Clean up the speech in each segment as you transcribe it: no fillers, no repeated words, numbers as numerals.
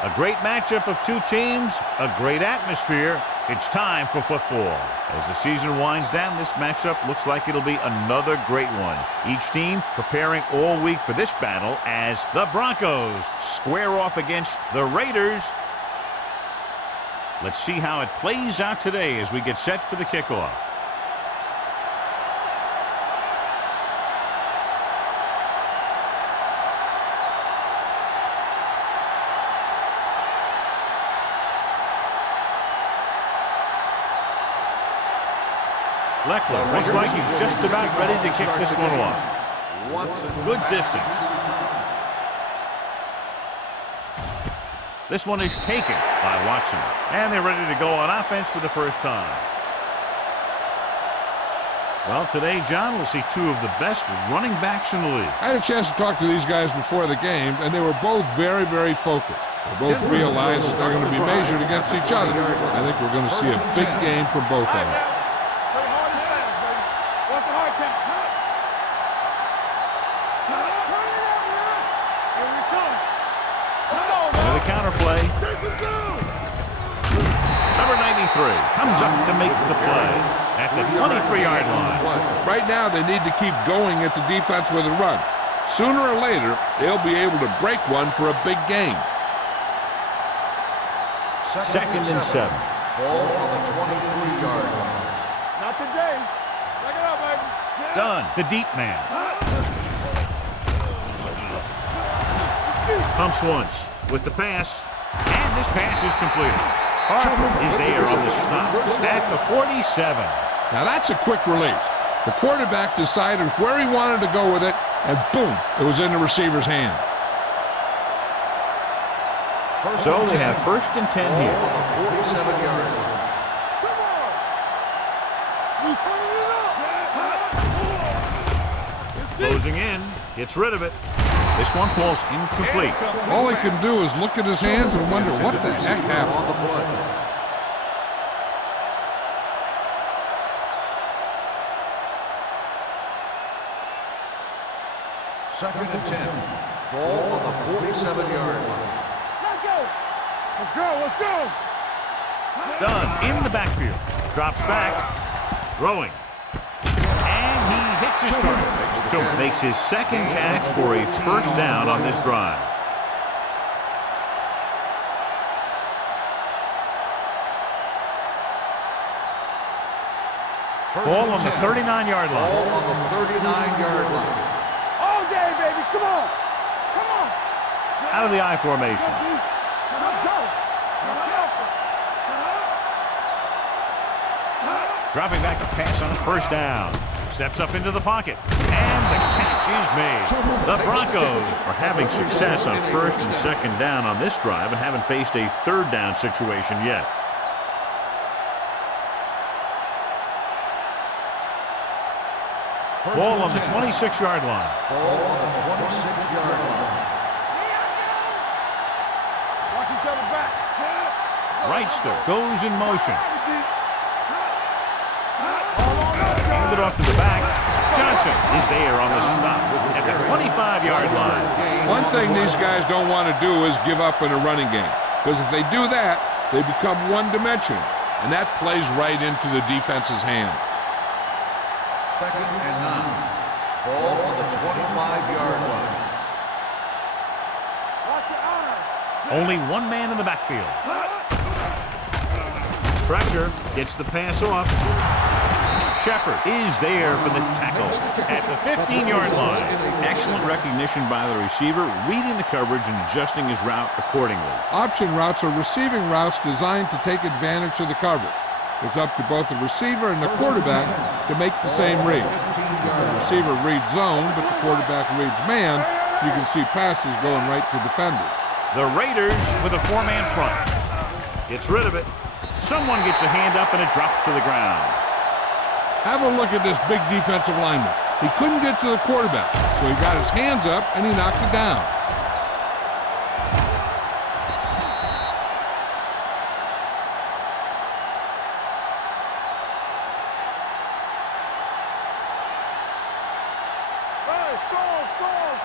A great matchup of two teams, a great atmosphere. It's time for football. As the season winds down, this matchup looks like it'll be another great one. Each team preparing all week for this battle as the Broncos square off against the Raiders. Let's see how it plays out today as we get set for the kickoff. Leckler looks like he's just about ready to kick this one off. Good distance. This one is taken by Watson. And they're ready to go on offense for the first time. Well, today, John, we'll see two of the best running backs in the league. I had a chance to talk to these guys before the game, and they were both very, very focused. They both realize that they're going to be measured against each other. I think we're going to see a big game from both of them. Counter play. Number 93 comes up to make the play at the 23-yard line. Right now, they need to keep going at the defense with a run. Sooner or later, they'll be able to break one for a big game. Second and 7. Ball on the 23-yard line. Not today. Back it up, baby. Dunn, the deep man. Pumps once with the pass, and this pass is completed. Harper is there on the stop at the 47. Now that's a quick release. The quarterback decided where he wanted to go with it, and boom, it was in the receiver's hand. So they have first and 10 here. On the 47-yard line. Closing in, gets rid of it. This one falls incomplete. All he can do is look at his hands and wonder what the heck happened. Second and 10. Ball on the 47-yard line. Let's go. Let's go. Let's go. Dunn in the backfield. Drops back. Throwing. And he hits his target. So makes his second catch for a first down on this drive. Ball on the 39-yard line. Ball on the 39-yard line. All day, baby. Come on. Come on. Out of the I formation. Let's go. Dropping back to pass on a first down. Steps up into the pocket. And the catch is made. The Broncos are having success on first and second down on this drive and haven't faced a third down situation yet. Ball on the 26-yard line. Ball on the 26-yard line. Watch each other back. Wrightster goes in motion. Handed off to the back. Johnson is there on the stop at the 25-yard line. One thing these guys don't want to do is give up in a running game, because if they do that, they become one-dimensional, and that plays right into the defense's hand. Second and 9. Ball on the 25-yard line. Watch your eyes. Only one man in the backfield. Pressure gets the pass off. Shepard is there for the tackle at the 15-yard line. Excellent recognition by the receiver, reading the coverage and adjusting his route accordingly. Option routes are receiving routes designed to take advantage of the coverage. It's up to both the receiver and the quarterback to make the same read. If the receiver reads zone, but the quarterback reads man, you can see passes going right to defenders. The Raiders with a four-man front. Gets rid of it. Someone gets a hand up and it drops to the ground. Have a look at this big defensive lineman. He couldn't get to the quarterback, so he got his hands up and he knocked it down.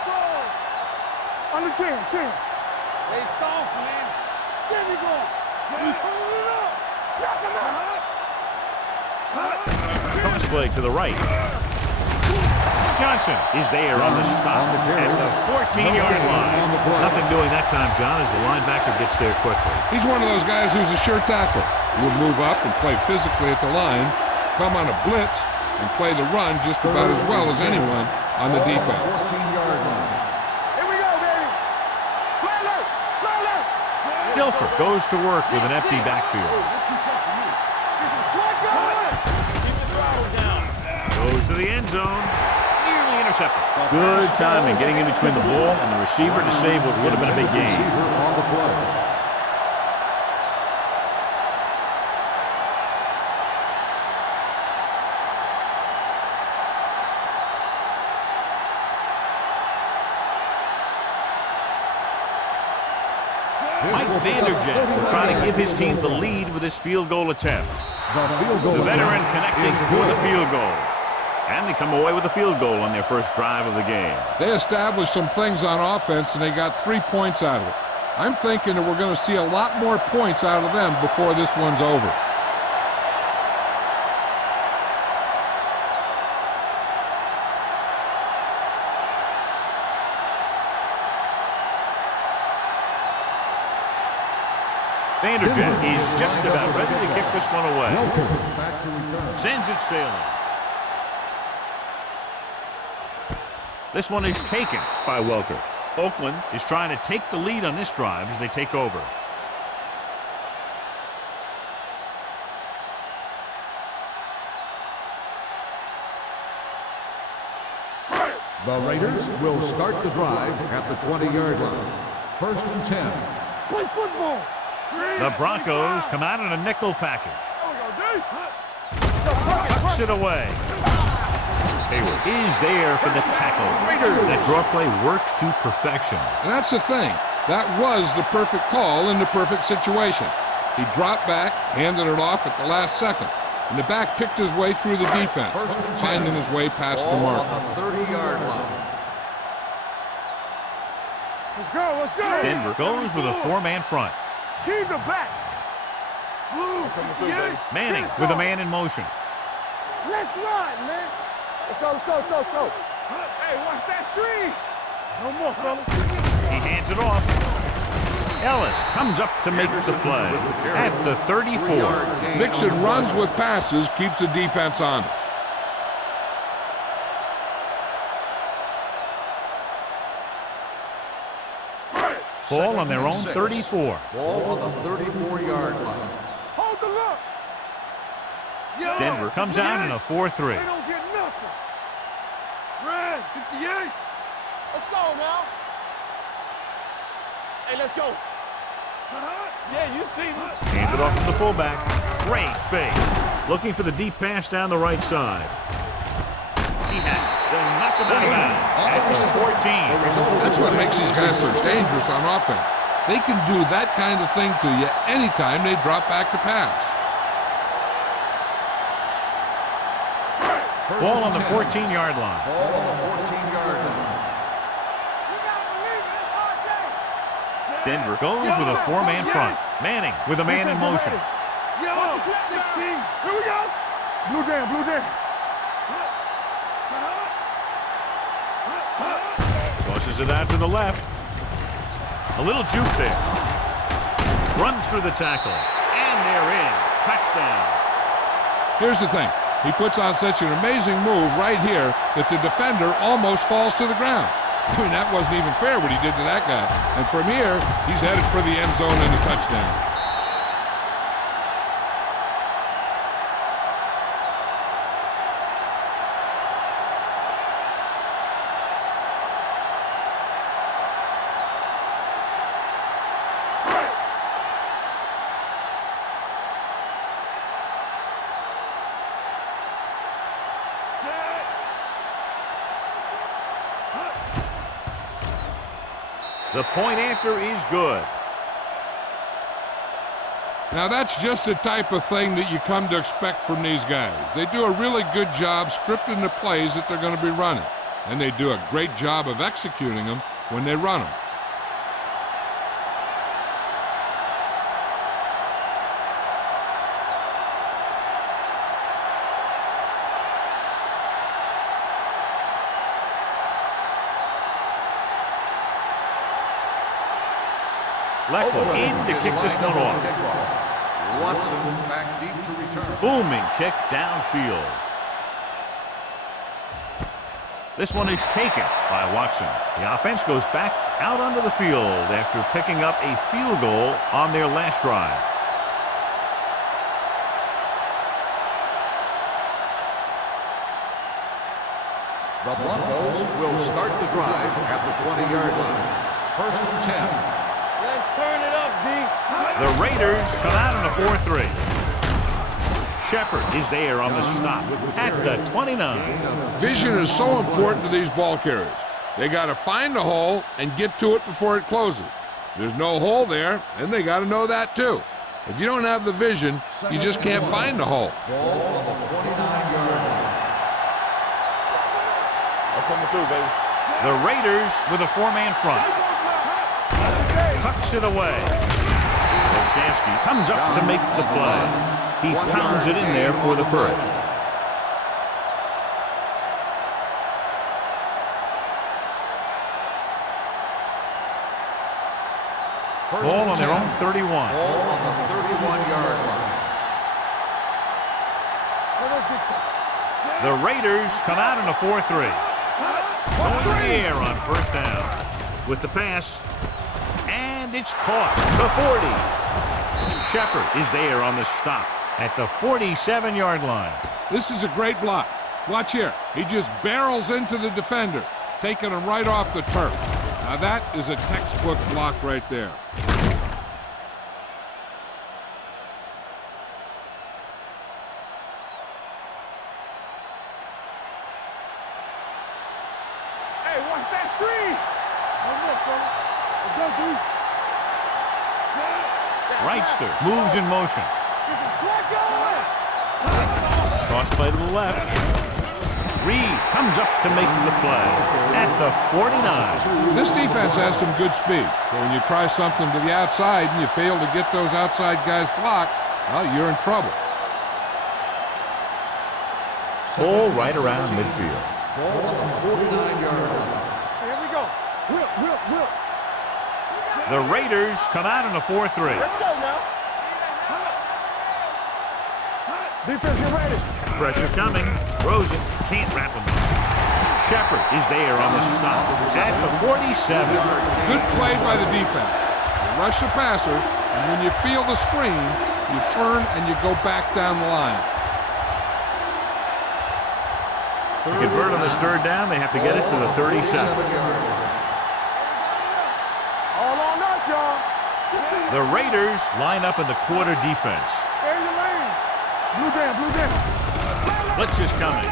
Score. Under 10. Stay soft, man. Crossplay to the right. Johnson is there on the stop at the 14-yard line. Nothing doing that time, John, as the linebacker gets there quickly. He's one of those guys who's a sure tackler. He will move up and play physically at the line, come on a blitz, and play the run just about as well as anyone on the defense. 14-yard line. Here we go, baby. Play alert. Play alert. Guilford goes to work with an empty backfield. Goes to the end zone. Nearly intercepted. Good timing getting in between the ball and the receiver to save what would have been a big gain. On the play. Mike Vanderjet will try to give his team the lead with his field goal attempt. The veteran connecting for the field goal. And they come away with a field goal on their first drive of the game. They established some things on offense, and they got 3 points out of it. I'm thinking that we're going to see a lot more points out of them before this one's over. Vanderjet is just about ready to kick this one away. Back to return. Sends it sailing. This one is taken by Welker. Oakland is trying to take the lead on this drive as they take over. The Raiders will start the drive at the 20-yard line. 1st and 10. Play football. The Broncos come out in a nickel package. Tucks it away. Hayward is there for the tackle. That draw play works to perfection. And that's the thing. That was the perfect call in the perfect situation. He dropped back, handed it off at the last second, and the back picked his way through the defense, finding his way past the mark. On the 30-yard line. Let's go. Let's go. Denver goes with a 4-man front. Keep the back. Manning with a man in motion. Let's run, man. Let's go. Let's go. Let's go. Let's go. Hey, watch that screen. No more, fellas. He hands it off. Ellis comes up to make the play at the 34. Mixing runs with passes keeps the defense honest. Ball on their own 34. Ball on the 34-yard line. Hold the look. Denver comes out in a 4-3. They don't get nothing. Red, 58. Let's go now. Hey, let's go. Yeah, you see me. Handed off to the fullback. Great fake. Looking for the deep pass down the right side. He has it. They'll knock him out of bounds at the 14. That's what makes these guys so dangerous on offense. They can do that kind of thing to you anytime they drop back to pass. Ball on the 14-yard line. Ball on the 14-yard line. Denver goes with a 4-man front. Manning with a man in motion. Yo, 16. Here we go. Blue down, blue down. Tosses it out to the left. A little juke there. Runs through the tackle. And they're in. Touchdown. Here's the thing. He puts on such an amazing move right here that the defender almost falls to the ground. I mean, that wasn't even fair what he did to that guy. And from here, he's headed for the end zone and a touchdown. The point after is good. Now, that's just the type of thing that you come to expect from these guys. They do a really good job scripting the plays that they're going to be running, and they do a great job of executing them when they run them. Leckler in to kick this one off. Watson back deep to return. Booming kick downfield. This one is taken by Watson. The offense goes back out onto the field after picking up a field goal on their last drive. The Broncos will start the drive at the 20-yard line. First and 10. Let's turn it up, D. The Raiders come out in a 4-3. Shepard is there on the stop at the 29. Vision is so important to these ball carriers. They got to find the hole and get to it before it closes. There's no hole there, and they got to know that too. If you don't have the vision, you just can't find the hole. Ball on the 29-yard line. Coming through, baby. The Raiders with a four-man front. Tucks it away. Olszewski comes up to make the play. He pounds it in there for the first. Ball on their own 31. Ball on the 31-yard line. The Raiders come out in a 4-3. Going in the air on first down. With the pass. And it's caught. The 40. Shepard is there on the stop at the 47-yard line. This is a great block. Watch here. He just barrels into the defender, taking him right off the turf. Now that is a textbook block right there. Hey, watch that screen. Let's go, dude. Wrightster moves in motion. Cross play to the left. Reed comes up to make the play at the 49. This defense has some good speed. So when you try something to the outside and you fail to get those outside guys blocked, well, you're in trouble. Ball right around midfield. Ball on the 49-yard line. Here we go. Whip. The Raiders come out in a 4-3. Let's go now. Defense, get ready. Pressure coming. Rosen can't wrap him up. Shepard is there on the stop at the 47. Good play by the defense. You rush the passer, and when you feel the screen, you turn and you go back down the line. To convert on this third down, they have to get it to the 37. All on us, y'all. The Raiders line up in the quarter defense. There's your lane. Blue jam. Blitz is coming.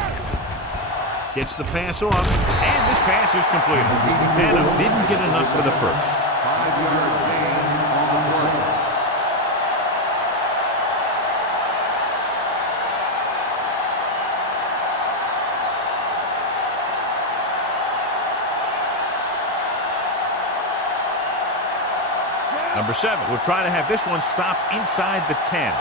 Gets the pass off, and this pass is completed. Phantom didn't get enough for the first. 5-yard gain on the play. Number 7 will try to have this one stop inside the 10.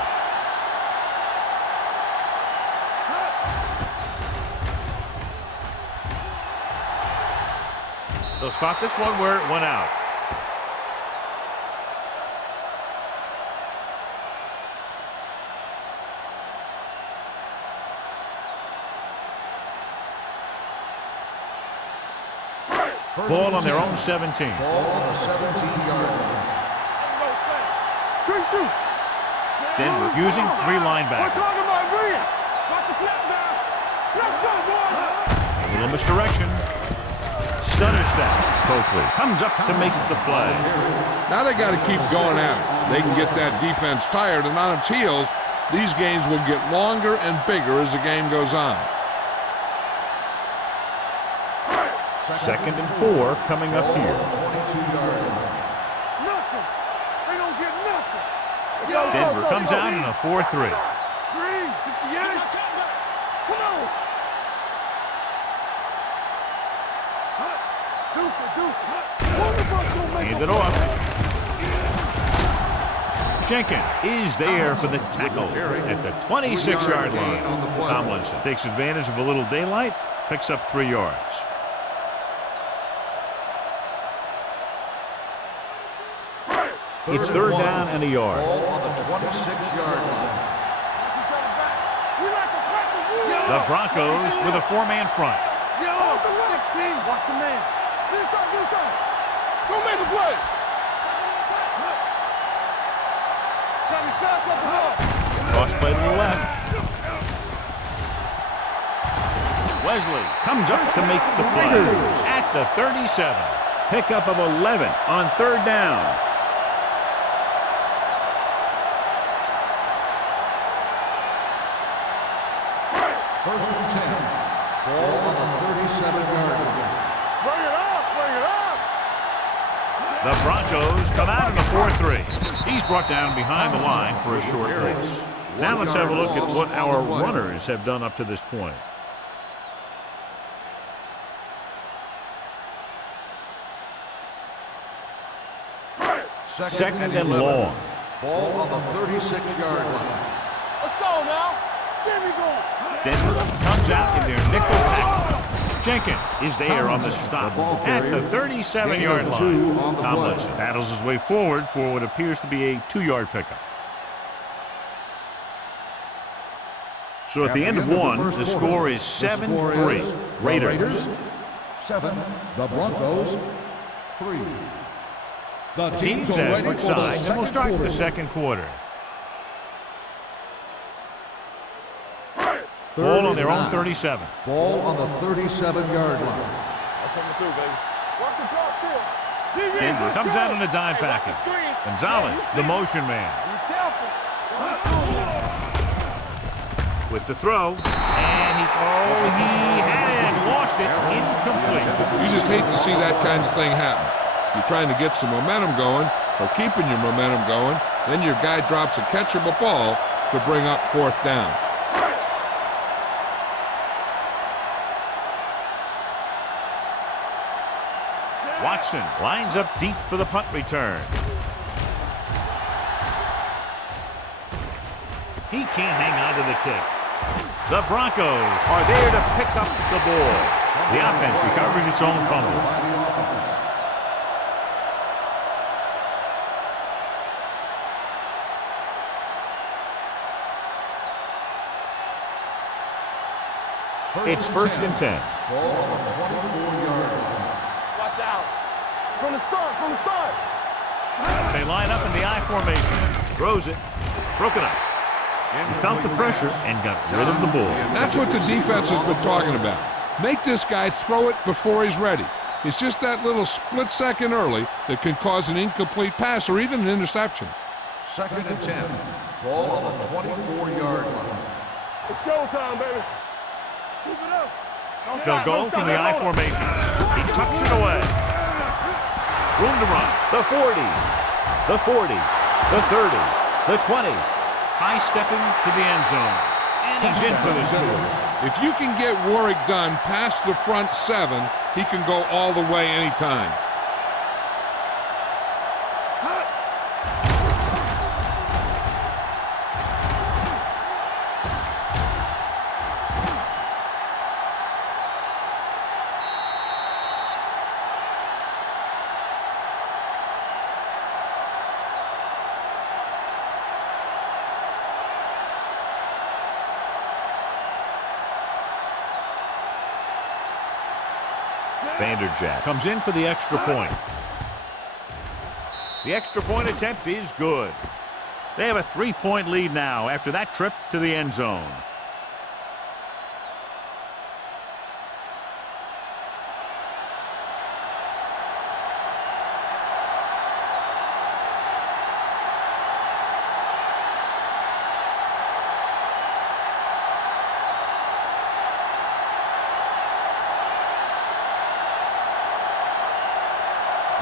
They'll spot this one where it went out. Ball on their own 17. Ball on the 17-yard line. Good shoot. Denver using 3 We're linebackers. talking about brilliant. Watch the snap down. Let's go, boys. A little misdirection. Stutter step. Coakley comes up to make the play. Now they got to keep going at it. They can get that defense tired and on its heels. These games will get longer and bigger as the game goes on. 2nd and 4 coming up here. 22-yard line. Nothing. They don't get nothing. Denver comes out in a 4-3. Green, 58. Come on. Hand it off. Jenkins is there for the tackle at the 26-yard line. Tomlinson takes advantage of a little daylight, picks up 3 yards. It's third down and a yard. Ball on the 26-yard line. The Broncos with a four-man front. 16. Watch a man. Do something. Don't make a play. Cross play to the left. Wesley comes up to make the play at the 37. Pickup of 11 on third down. First and 10. Ball on the 37-yard line. Bring it up. The Broncos come out in a 4-3. He's brought down behind the line for a short loss. Now let's have a look at what our runners have done up to this point. Second and long. Ball on the 36-yard line. Let's go now. There we go. Denver comes out in their nickel package. Jenkins is there on the stop at the 37-yard line. Tomlinson battles his way forward for what appears to be a 2-yard pickup. So at the end of one, the score is 7-3. Raiders. 7. The Broncos. 3. The Teams have switched sides, and we'll start the second quarter. Ball on their own 37. Ball on the 37-yard line. That's coming through, baby. Work the draw still. Denver comes out in a dime package. Gonzalez, the motion man. Be careful. With the throw, and he had it and lost it, incomplete. You just hate to see that kind of thing happen. You're trying to get some momentum going, or keeping your momentum going, then your guy drops a catchable ball to bring up fourth down. Watson lines up deep for the punt return. He can't hang on to the kick. The Broncos are there to pick up the ball. The offense recovers its own fumble. It's first and 10. Ball on the 24-yard line. Watch out. From the start. They line up in the I formation. Throws it. Broken up. He felt the pressure and got rid of the ball. That's what the defense has been talking about. Make this guy throw it before he's ready. It's just that little split second early that can cause an incomplete pass or even an interception. Second and 10. Ball on the 24-yard line. It's showtime, baby. Keep it up. They'll go from the I formation. He tucks it away. Room to run. The 40. The 40. The 30. The 20. High stepping to the end zone. And he's in for the score. If you can get Warwick done past the front 7, he can go all the way anytime. Vanderjack comes in for the extra point. The extra point attempt is good. They have a 3-point lead now after that trip to the end zone.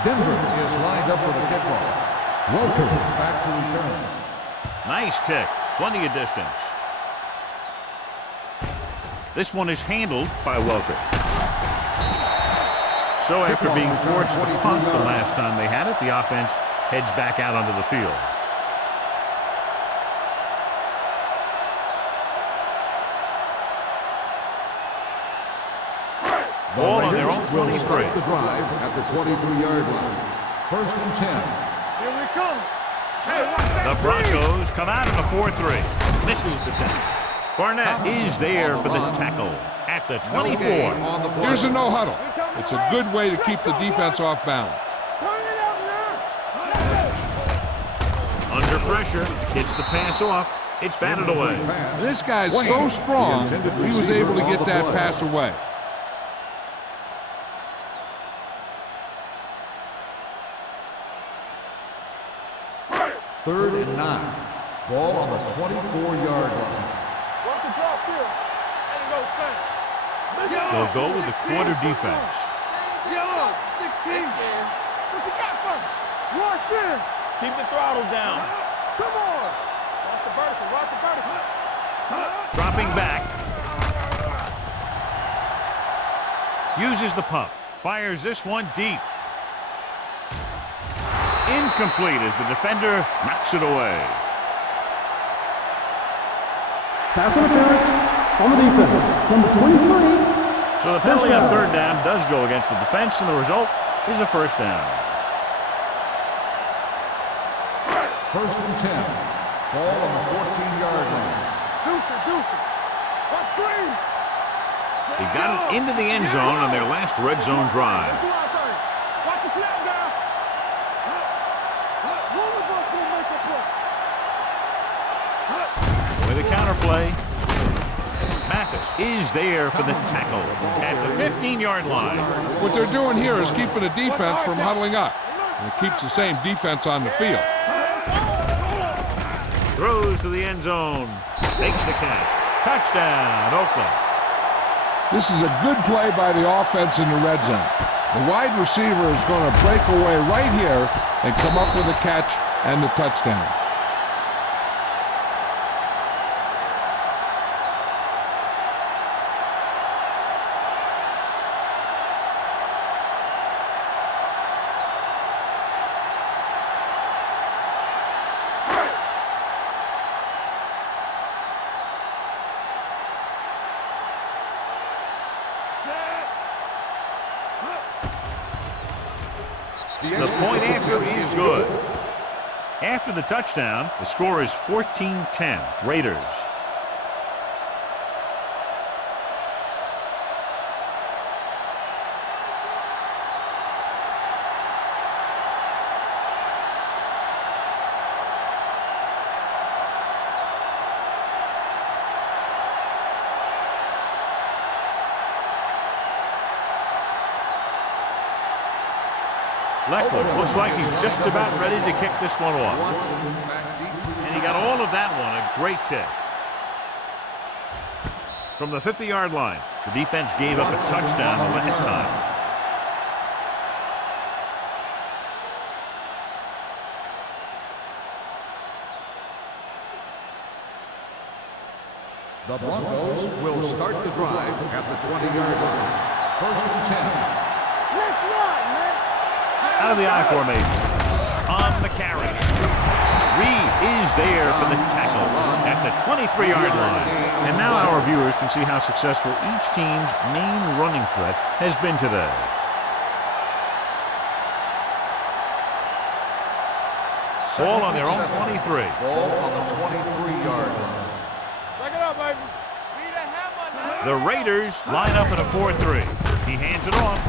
Denver is lined up for the kickoff. Welker back to return. Nice kick. Plenty of distance. This one is handled by Welker. So after being forced to punt the last time they had it, the offense heads back out onto the field. Ball on their own 23. The drive at the 23-yard line. First and 10. Here we come. Hey, watch that The Broncos come out in a 4-3. Misses the tackle. Barnett is there for the tackle at the 24. Here's a no huddle. It's a good way to keep the defense off balance. Turn it up now. Under pressure, gets the pass off. It's batted away. This guy's so strong, he was able to get that pass away. Third and 9. Ball on the 24-yard line. Watch the draw still. There you go, bang. They'll go with the quarter defense. 16. What you got for me? Rush in. Keep the throttle down. Come on. Watch the vertical. Watch the vertical. Dropping back. Uses the pump. Fires this one deep. Incomplete as the defender knocks it away. Pass interference on the defense. Number 23. So the penalty on third down does go against the defense, and the result is a first down. First and 10. Ball on the 14-yard line. Deuce it. Watch screen. He got it into the end zone on their last red zone drive. Let's do our thing. Watch the snap down. One of us will make a play. With a counter play. Mathis is there for the tackle at the 15-yard line. What they're doing here is keeping the defense from huddling up. And it keeps the same defense on the field. Throws to the end zone. Makes the catch. Touchdown, Oakland. This is a good play by the offense in the red zone. The wide receiver is going to break away right here and come up with a catch and the touchdown. The point after is good. After the touchdown, the score is 14-10, Raiders. Leckler looks like he's just about ready to kick this one off. And he got all of that one, a great kick. From the 50-yard line, the defense gave up a touchdown the last time. The Broncos will start the drive at the 20-yard line. First and 10. Let's run, man. Out of the I formation. On the carry. Reed is there for the tackle at the 23-yard line. And now our viewers can see how successful each team's main running threat has been today. Ball on their own 23. Ball on the 23-yard line. Back it up, baby. Need a hammer now. The Raiders line up in a 4-3. He hands it off.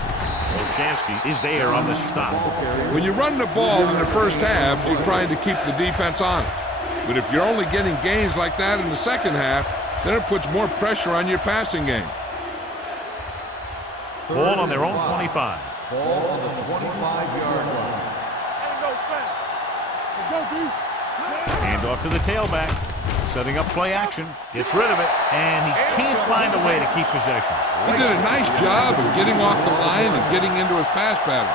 Olshansky is there on the stop. When you run the ball in the first half, you're trying to keep the defense on it. But if you're only getting gains like that in the second half, then it puts more pressure on your passing game. Ball on their own 25. Ball on the 25-yard line. There you go, fam. Let's go, D. Hand off to the tailback. Setting up play action. Gets rid of it. And he can't find a way to keep possession. He did a nice job of getting off the line and getting into his pass pattern.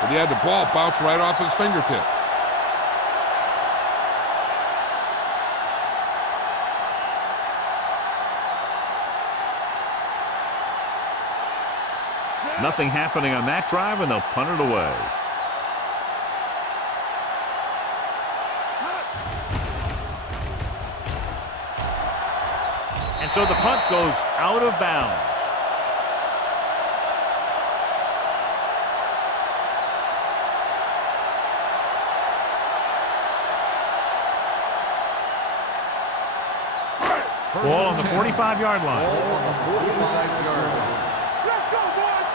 But he had the ball bounce right off his fingertips. Nothing happening on that drive, and they'll punt it away. And so the punt goes out of bounds. Ball on the 45-yard line. Ball on the 45-yard line. Let's go, boys.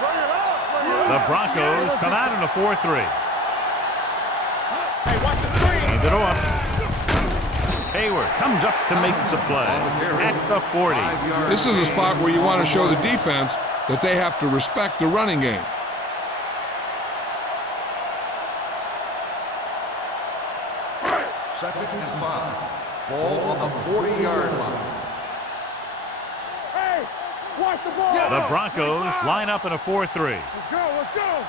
Bring it up. Bring it The up. Broncos come out in a 4-3. Hey, watch the screen. Hand it off. Hayward comes up to make the play at the 40. 5 yards This is a gain. spot where you want to show the defense that they have to respect the running game. Second and 5. Ball on the 40-yard line. Hey, watch the ball. The Broncos line up in a 4-3. Let's go. Let's go.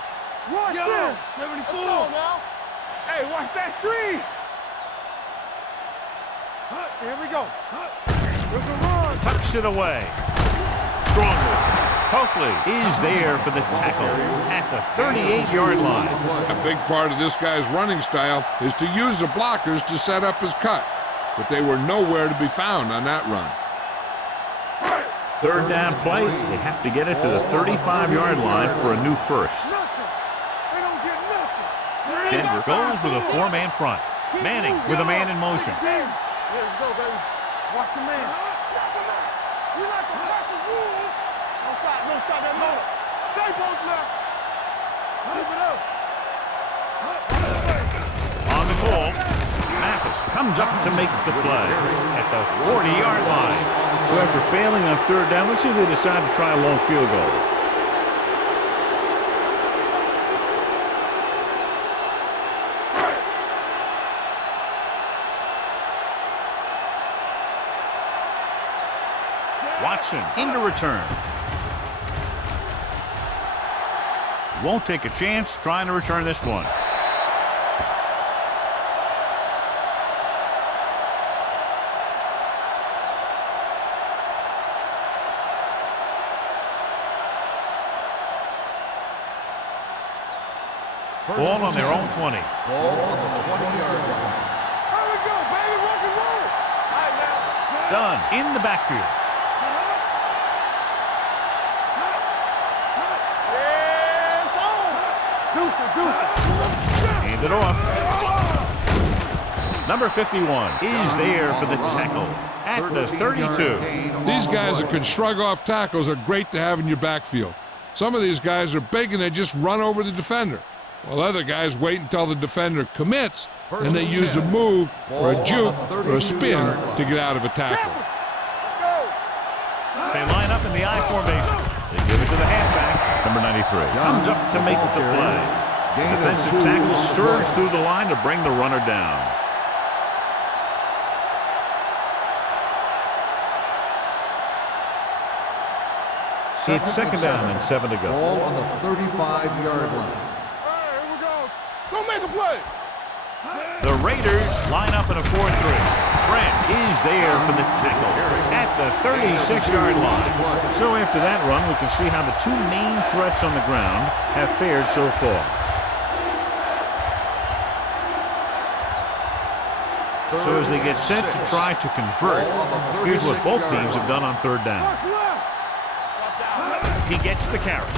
Watch this. 74. Let's go now. Hey, watch that screen. Here we go. Here's the run. Tucks it away. Strongly. Coakley is there for the tackle at the 38-yard line. A big part of this guy's running style is to use the blockers to set up his cut, but they were nowhere to be found on that run. Third down play. They have to get it to the 35-yard line for a new first. Nothing. They don't get nothing. Denver goes with a 4-man front. Manning with a man in motion. Here we go, baby. Watch your man. We like to crack the rules. Don't stop that motor. Stay both left. Keep it up. On the call, Mathis comes up to make the play at the 40-yard line. So after failing on third down, let's see if they decide to try a long field goal. Watson into return. Won't take a chance trying to return this one. Ball on their own 20. Ball on the 20-yard line. Here we go, baby. Rock and roll. All right, now. Done in the backfield. Hand it off. Number 51 is there for the tackle at the 32. These guys that can shrug off tackles are great to have in your backfield. Some of these guys are big and they just run over the defender, while other guys wait until the defender commits and they use a move or a juke or a spin to get out of a tackle. They line up in the I formation. They give it to the halfback, number 93. Comes up to make the play. The defensive tackle stirs through the line to bring the runner down. It's second down and 7 to go. Ball on the 35-yard line. All right, here we go. Go make a play. The Raiders line up in a 4-3. Brent is there for the tackle at the 36-yard line. So after that run, we can see how the two main threats on the ground have fared so far. So as they get set to try to convert, here's what both teams have done on third down. He gets the carry.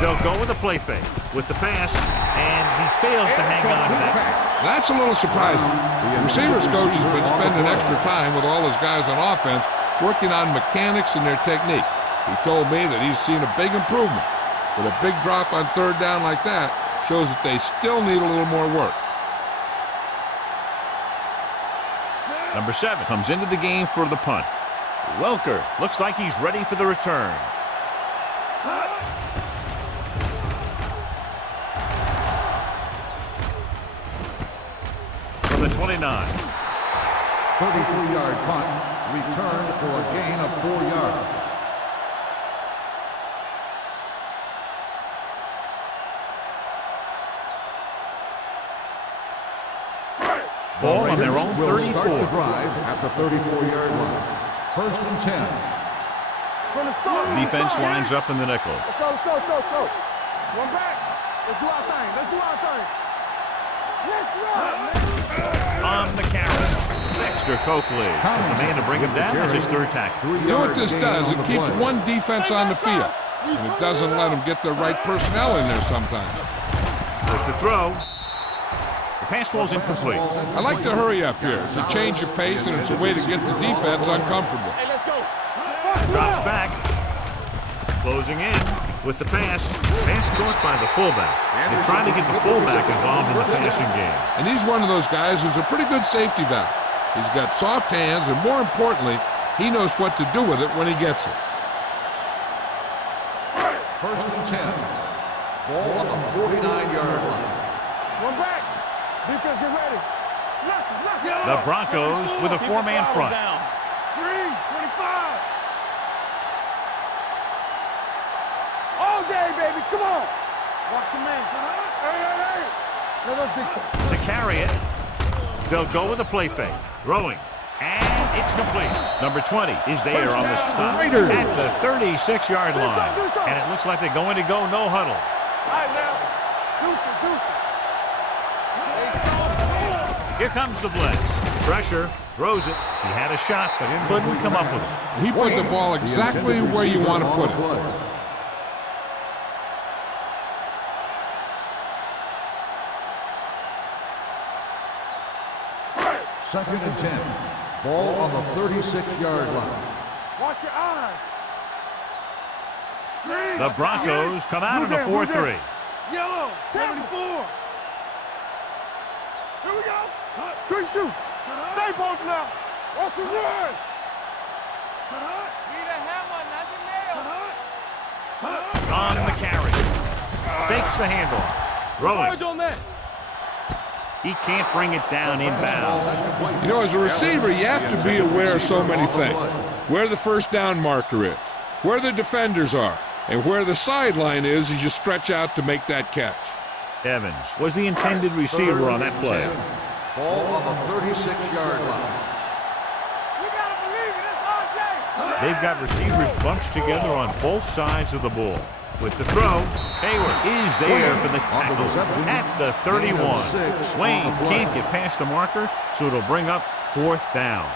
They'll go with a play fake with the pass, and he fails to hang on to that. That's a little surprising. The receivers coach has been spending extra time with all his guys on offense working on mechanics and their technique. He told me that he's seen a big improvement, but a big drop on third down like that shows that they still need a little more work. Number 7 comes into the game for the punt. Welker looks like he's ready for the return. From the 29. 33-yard punt, returned for a gain of 4 yards. Ball on their own Will start the 34. drive at the 34-yard line. First and 10. From the start. Defense lines up in the nickel. Let's go, let's go, let's go, let's go. One back. Let's do our thing. Let's do our thing. Let's run, man. On the carry. Dexter Coakley is the man to bring him down. That's his third tackle. You know what this does? It keeps one defense on the field, and it doesn't let them get the right personnel in there sometimes. With the throw. The pass ball's incomplete. I like to hurry up here. It's a change of pace, and it's a way to get the defense uncomfortable. Hey, let's go. Drops back. Closing in with the pass. Pass caught by the fullback. They're trying to get the fullback involved in the passing game. And he's one of those guys who's a pretty good safety valve. He's got soft hands, and more importantly, he knows what to do with it when he gets it. First and 10. Ball on the 49-yard line. One back. Defense, get ready. Left. The Broncos with a four-man front. 3:25. All day, baby. Come on. Watch your man. Hey. Let us dictate. To carry it, they'll go with a play fake. Throwing. And it's complete. Number 20 is there on the stop at the 36-yard line. And it looks like they're going to go no huddle. All right, now. Here comes the blitz. Pressure. Throws it. He had a shot, but couldn't come up with it. He put the ball exactly where you want to put it. Second and 10. Ball on the 36-yard line. Watch your eyes. The Broncos come out in a 4-3. Yellow, 74. Here we go. Good shoot. Stay both now. Watch the run. Need a hammer, not the nail. On the carry. Fakes the handoff. Throwing. On that. He can't bring it down inbounds. You know, as a receiver, you have to be aware of so many things. Where the first down marker is, where the defenders are, and where the sideline is as you stretch out to make that catch. Evans was the intended receiver on that play. Ball on the 36-yard line. We gotta believe it. It's our day. They've got receivers bunched together on both sides of the ball. With the throw, Hayward is there for the tackle at the 31. Wayne can't get past the marker, so it'll bring up fourth down.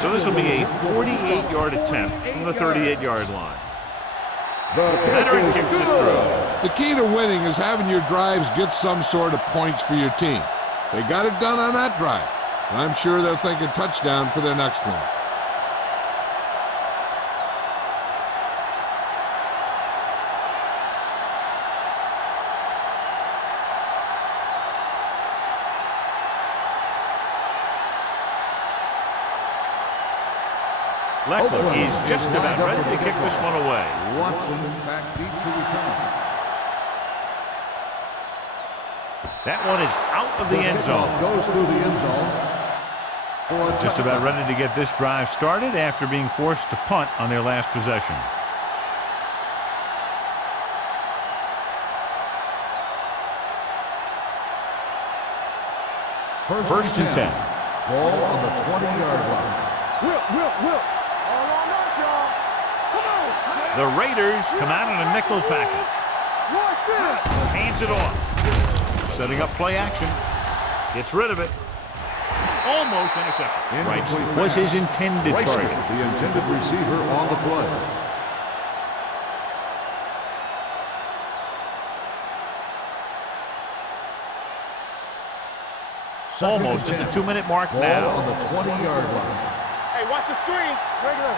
So this will be a 48-yard attempt from the 38-yard line. Veteran kicks it through. The key to winning is having your drives get some sort of points for your team. They got it done on that drive, and I'm sure they're thinking touchdown for their next one. Leckler is just about ready to kick this one away. Watson back deep to return. That one is out of the end zone. Goes through the end zone. Just about ready to get this drive started after being forced to punt on their last possession. First and 10. Ball on the 20-yard line. Will. All on us, y'all. Come on. The Raiders come out in a nickel package. Hands it off. Setting up play action. Gets rid of it. Almost intercepted. Right was his intended target. The intended receiver on the play. Almost at the 2-minute mark Ball now. on the 20-yard line. Hey, watch the screen. Regular.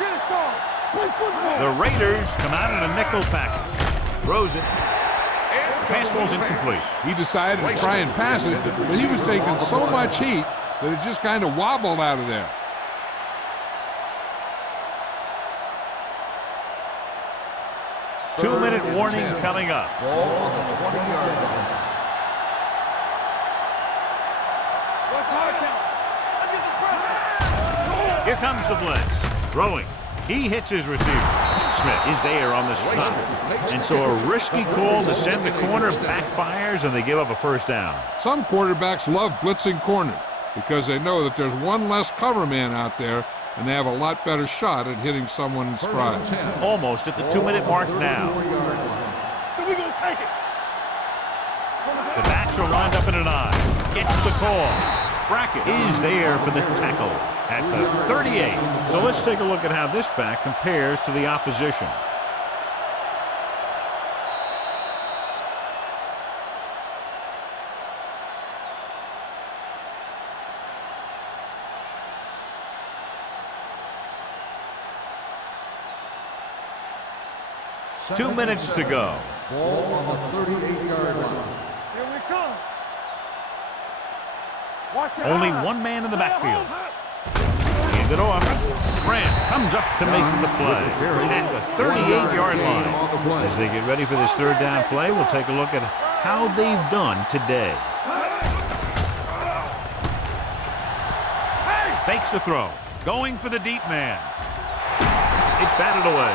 Get it, Sean. Play football. The Raiders come out in a nickel package. Throws it. The pass ball's incomplete. He decided to try and pass it, but he was taking so much heat that it just kind of wobbled out of there. Two-minute warning coming up. Ball on the 20-yard line. What's hard count? Here comes the blitz. Throwing. He hits his receiver. Smith is there on the stop. And so a risky call to send the corner backfires, and they give up a first down. Some quarterbacks love blitzing corners because they know that there's one less cover man out there, and they have a lot better shot at hitting someone in stride. Almost at the 2-minute mark now. So we gonna take it. The backs are lined up in an eye. Gets the call. bracket, is there for the tackle at the 38. So let's take a look at how this back compares to the opposition. Second 2 minutes to go. Ball on the 38-yard line. Here we come. Watch it. Only one man in the backfield. Hand it off. Grant comes up to make the play at the 38-yard line. As they get ready for this third down play, we'll take a look at how they've done today. Fakes the throw. Going for the deep man. It's batted away.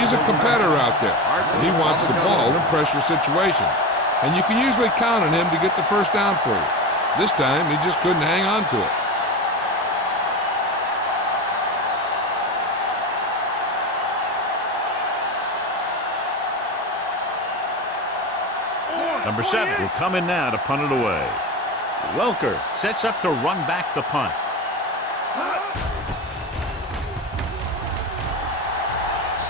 He's a competitor out there, and he wants the ball in pressure situations. And you can usually count on him to get the first down for you. This time, he just couldn't hang on to it. Number 7 will come in now to punt it away. Welker sets up to run back the punt.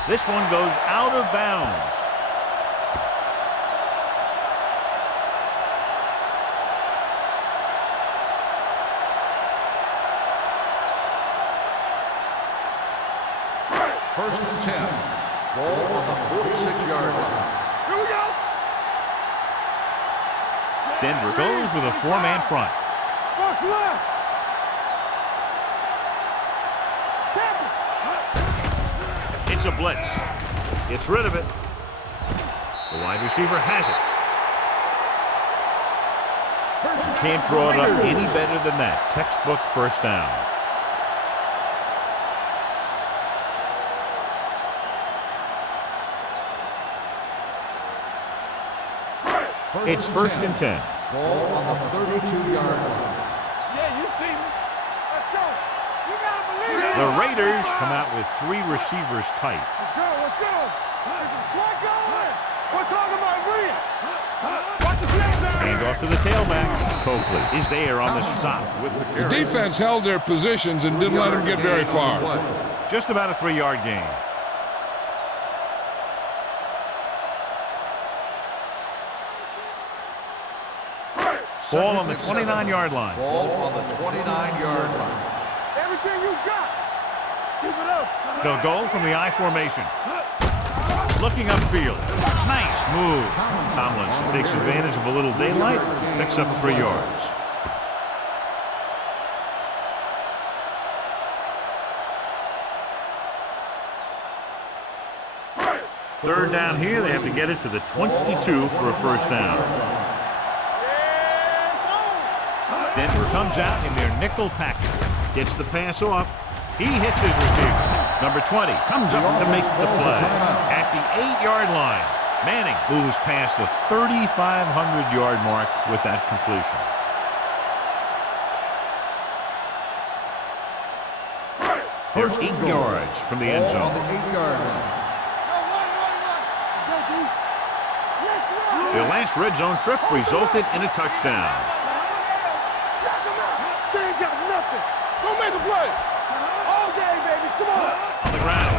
This one goes out of bounds. First and 10. Ball on the 46-yard line. Here we go. Denver goes with a 4-man front. Watch left. Tackle. It's a blitz. Gets rid of it. The wide receiver has it. Can't draw it up any better than that. Textbook first down. It's first and 10. Ball on the 32-yard line. Yeah, you see me. Let's go. You gotta believe it. The Raiders come out with 3 receivers tight. Let's go. Let's go. There's some slack going. We're talking about real. Watch the play down. Hand off to the tailback. Coakley is there on the stop with the The carry. defense held their positions and didn't let him get very far. Just about a 3-yard gain. Ball on the 29-yard line. Ball on the 29-yard line. Everything you got. Keep it up. They'll go from the I formation. Looking upfield. Nice move. Tomlinson takes advantage of a little daylight. Picks up 3 yards. Third down here. They have to get it to the 22 for a first down. Denver comes out in their nickel package. Gets the pass off. He hits his receiver. Number 20 comes up to make the play. At the 8-yard line, Manning moves past the 3,500-yard mark with that completion. They're 8 yards from the end Ball on zone. the 8-yard line. Their last red zone trip resulted in a touchdown. They ain't got nothing. Go make a play. All day, baby. Come on. On the ground.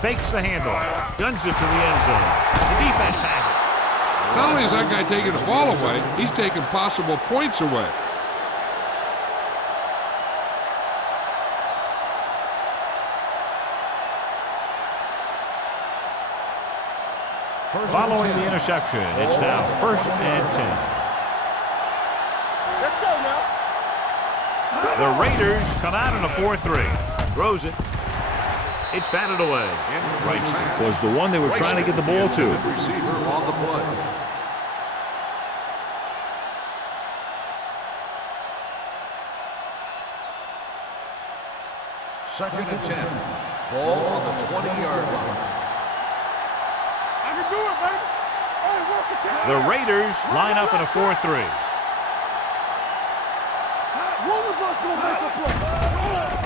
Fakes the handoff. Guns it to the end zone. The defense has it. Not only is that guy taking the ball away, he's taking possible points away. Following the interception, it's now first and 10. Let's go now. The Raiders come out in a 4-3. Throws it. It's batted away. Right was the one they were trying to get the ball to. Receiver on the play. Second and 10. Ball on the 20-yard line. I can do it, baby. Hey, work the time. The Raiders line up in a 4-3. One of us will make a play.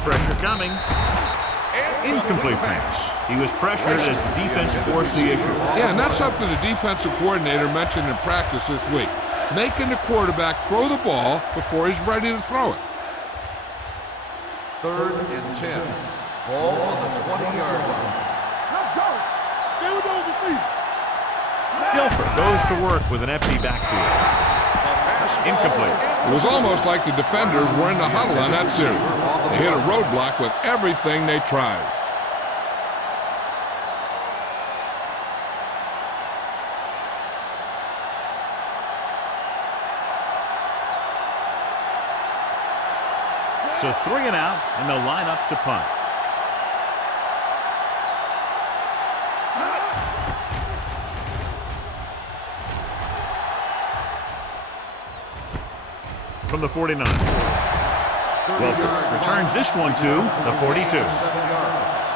Pressure coming. Incomplete pass. He was pressured as the defense forced the issue. Yeah, and that's something the defensive coordinator mentioned in practice this week. Making the quarterback throw the ball before he's ready to throw it. 3rd and 10. Ball on the 20-yard line. Let's go. Stay with those receivers. Guilford goes to work with an empty backfield. Incomplete. It was almost like the defenders were in the huddle on that series. They hit a roadblock with everything they tried. So 3 and out, and they'll line up to punt. From the 49. Welker returns this one to the 42. 7 yards.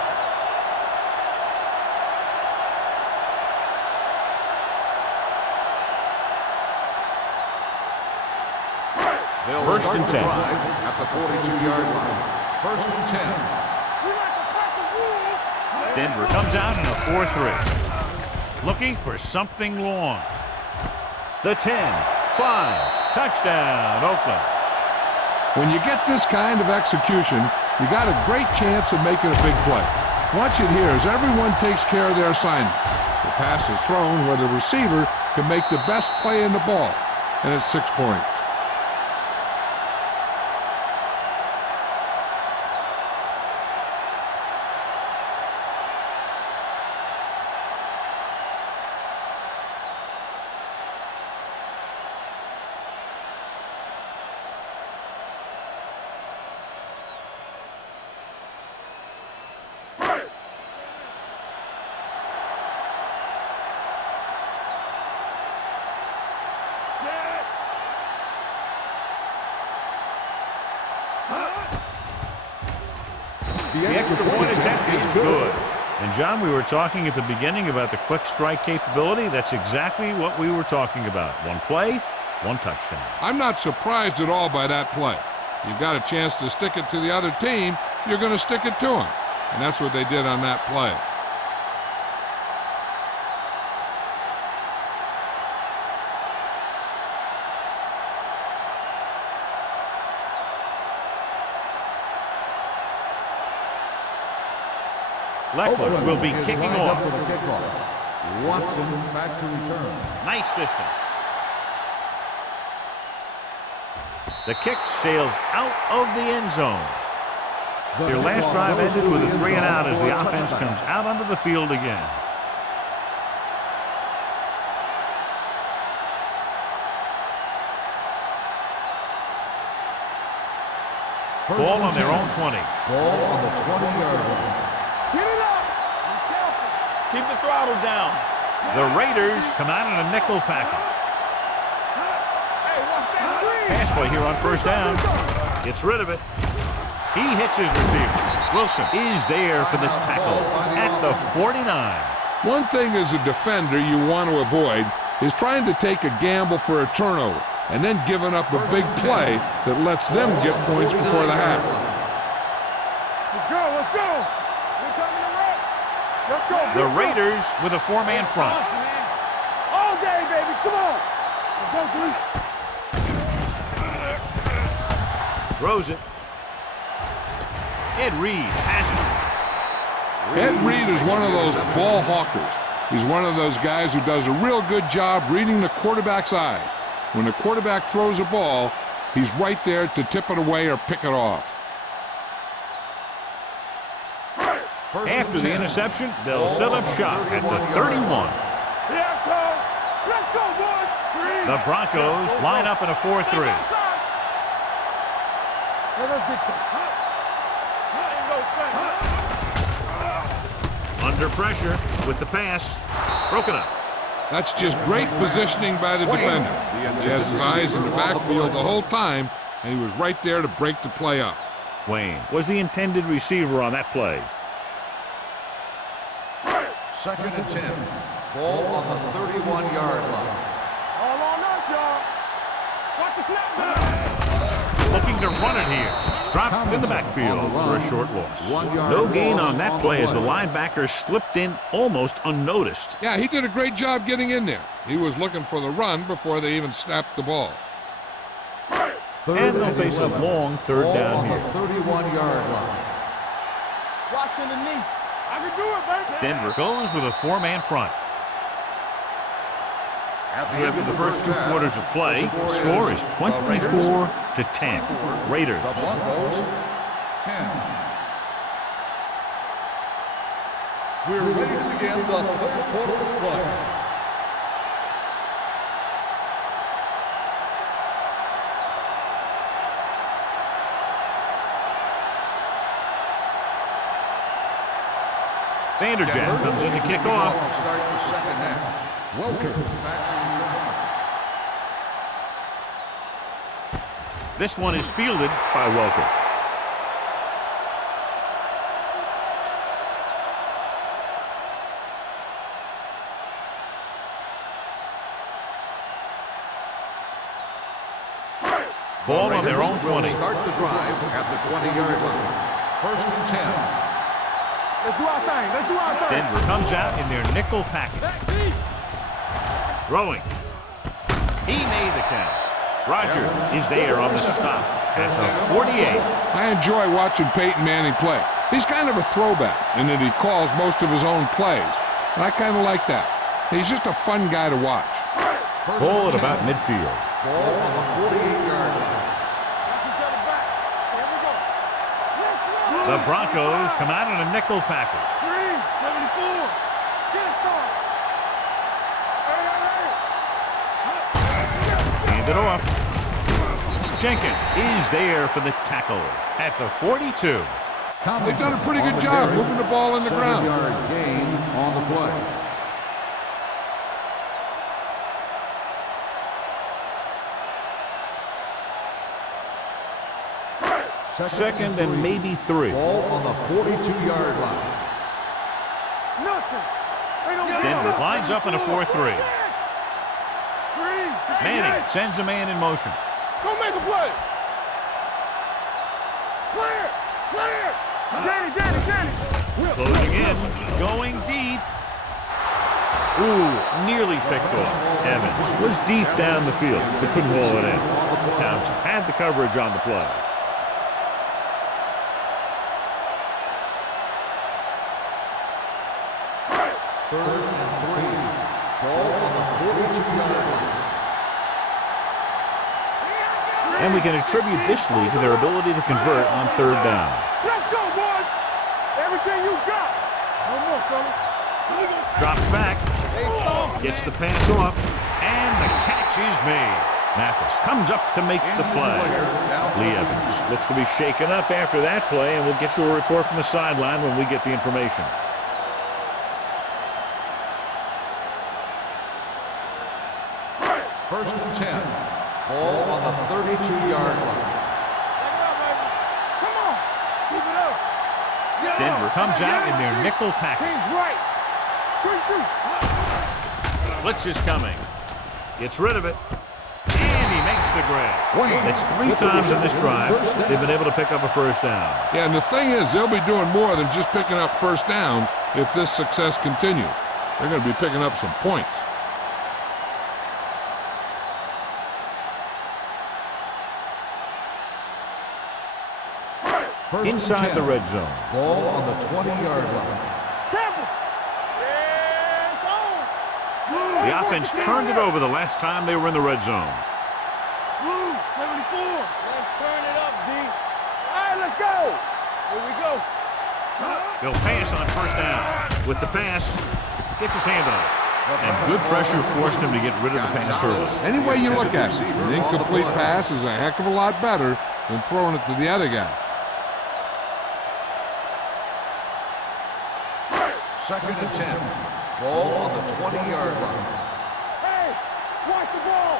They'll First and 10. At the 42-yard line. 1st and 10. We like to crack the rules. Denver comes out in a 4-3. Looking for something long. The 10, 5, touchdown, Oakland. When you get this kind of execution, you got a great chance of making a big play. Watch it here as everyone takes care of their assignment. The pass is thrown where the receiver can make the best play in the ball, and it's 6 points. The extra point attempt is good. And, John, we were talking at the beginning about the quick strike capability. That's exactly what we were talking about. One play, one touchdown. I'm not surprised at all by that play. You've got a chance to stick it to the other team, you're going to stick it to them. And that's what they did on that play. Leckler will be kicking off. Watson back to return. Nice distance. The kick sails out of the end zone. Their last drive ended with a 3 and out as the offense comes out onto the field again. Ball on their own 20. Ball on the 20-yard line. Get it up. Be careful. Keep the throttle down. The Raiders come out in a nickel package. Hey, watch that screen. Pass play here on first down. Gets rid of it. He hits his receiver. Wilson is there for the tackle at the 49. One thing as a defender you want to avoid is trying to take a gamble for a turnover and then giving up a big play that lets them get points before the half. Let's go. Let's go. We're coming to work. Let's go. The Raiders with a 4-man front. All day, baby. Come on. Let's go, Bree. Throws it. Ed Reed has it. Ed Reed is one of those ball hawkers. He's one of those guys who does a real good job reading the quarterback's eyes. When the quarterback throws a ball, he's right there to tip it away or pick it off. After the interception, they'll set up shop at the 31. Here comes. Let's go, boys. The Broncos line up in a 4-3. Let's get to Under pressure with the pass. Broken up. That's just great positioning by the defender. He has his eyes in the backfield the whole time, and he was right there to break the play up. Wayne was the intended receiver on that play. 2nd and 10. Ball on the 31-yard line. all on us, y'all. Watch the snap. Looking to run it here. Dropped in the backfield for a short loss. 1 yard No gain loss on that on play the as the play. linebacker slipped in almost unnoticed. Yeah, he did a great job getting in there. He was looking for the run before they even snapped the ball. And they'll face a long third down on here. the 31-yard line. Watching the knee. I can do it, baby. Denver goes with a four-man front. So after the first two quarters of play, the score is 24-10. Raiders. The Broncos, 10. We're ready to begin the third quarter of play. Vanderjagt comes in to kick off. Start the second half. Welcome back to This one is fielded by Welker. Ball on their own 20. Start the drive at the 20-yard line. First and 10. Let's do our thing. Let's do our thing. Denver comes out in their nickel package. Throwing. He made the catch. Rodgers is there on the stop at the 48. I enjoy watching Peyton Manning play. He's kind of a throwback in that he calls most of his own plays. And I kind of like that. He's just a fun guy to watch. Ball at about midfield. Ball on the 48-yard line. The Broncos come out in a nickel package. 74. Get it, son. Hand it off. Jenkins is there for the tackle at the 42. They've done a pretty good job moving the ball in the ground. 7-yard gain on the play. Second and maybe 3. Ball on the 42-yard line. Nothing. Denver lines up in a 4-3. Manning sends a man in motion. Go make a play. Clear. Clear. Danny. Closing in. Going deep. Ooh, nearly picked off. Evans was deep down the field, but couldn't haul it in. Townsend had the coverage on the play. Third and 3. Ball on the 42-yard line. And we can attribute this lead to their ability to convert on third down. Let's go, boys. Everything you got. No more, fellas. Drops back. Gets the pass off. And the catch is made. Mathis comes up to make the play. Lee Evans looks to be shaken up after that play, and we'll get you a report from the sideline when we get the information. First and 10. Ball on the 32-yard line. Come on. Keep it up. Denver comes out in their nickel package. He's right. Quick shoot. Blitz is coming. Gets rid of it. And he makes the grab. That's 3 times in this drive they've been able to pick up a first down. Yeah, and the thing is, they'll be doing more than just picking up first downs if this success continues. They're going to be picking up some points. Inside the red zone. Ball on the 20-yard line. The offense turned it over the last time they were in the red zone. 74. Let's turn it up, D. All right, let's go. Here we go. He'll pass on first down. With the pass, gets his hand on it. And good pressure forced him to get rid of the pass early. Any way you look at it, an incomplete pass is a heck of a lot better than throwing it to the other guy. Second and 10. Ball on the 20-yard line. Hey, watch the ball.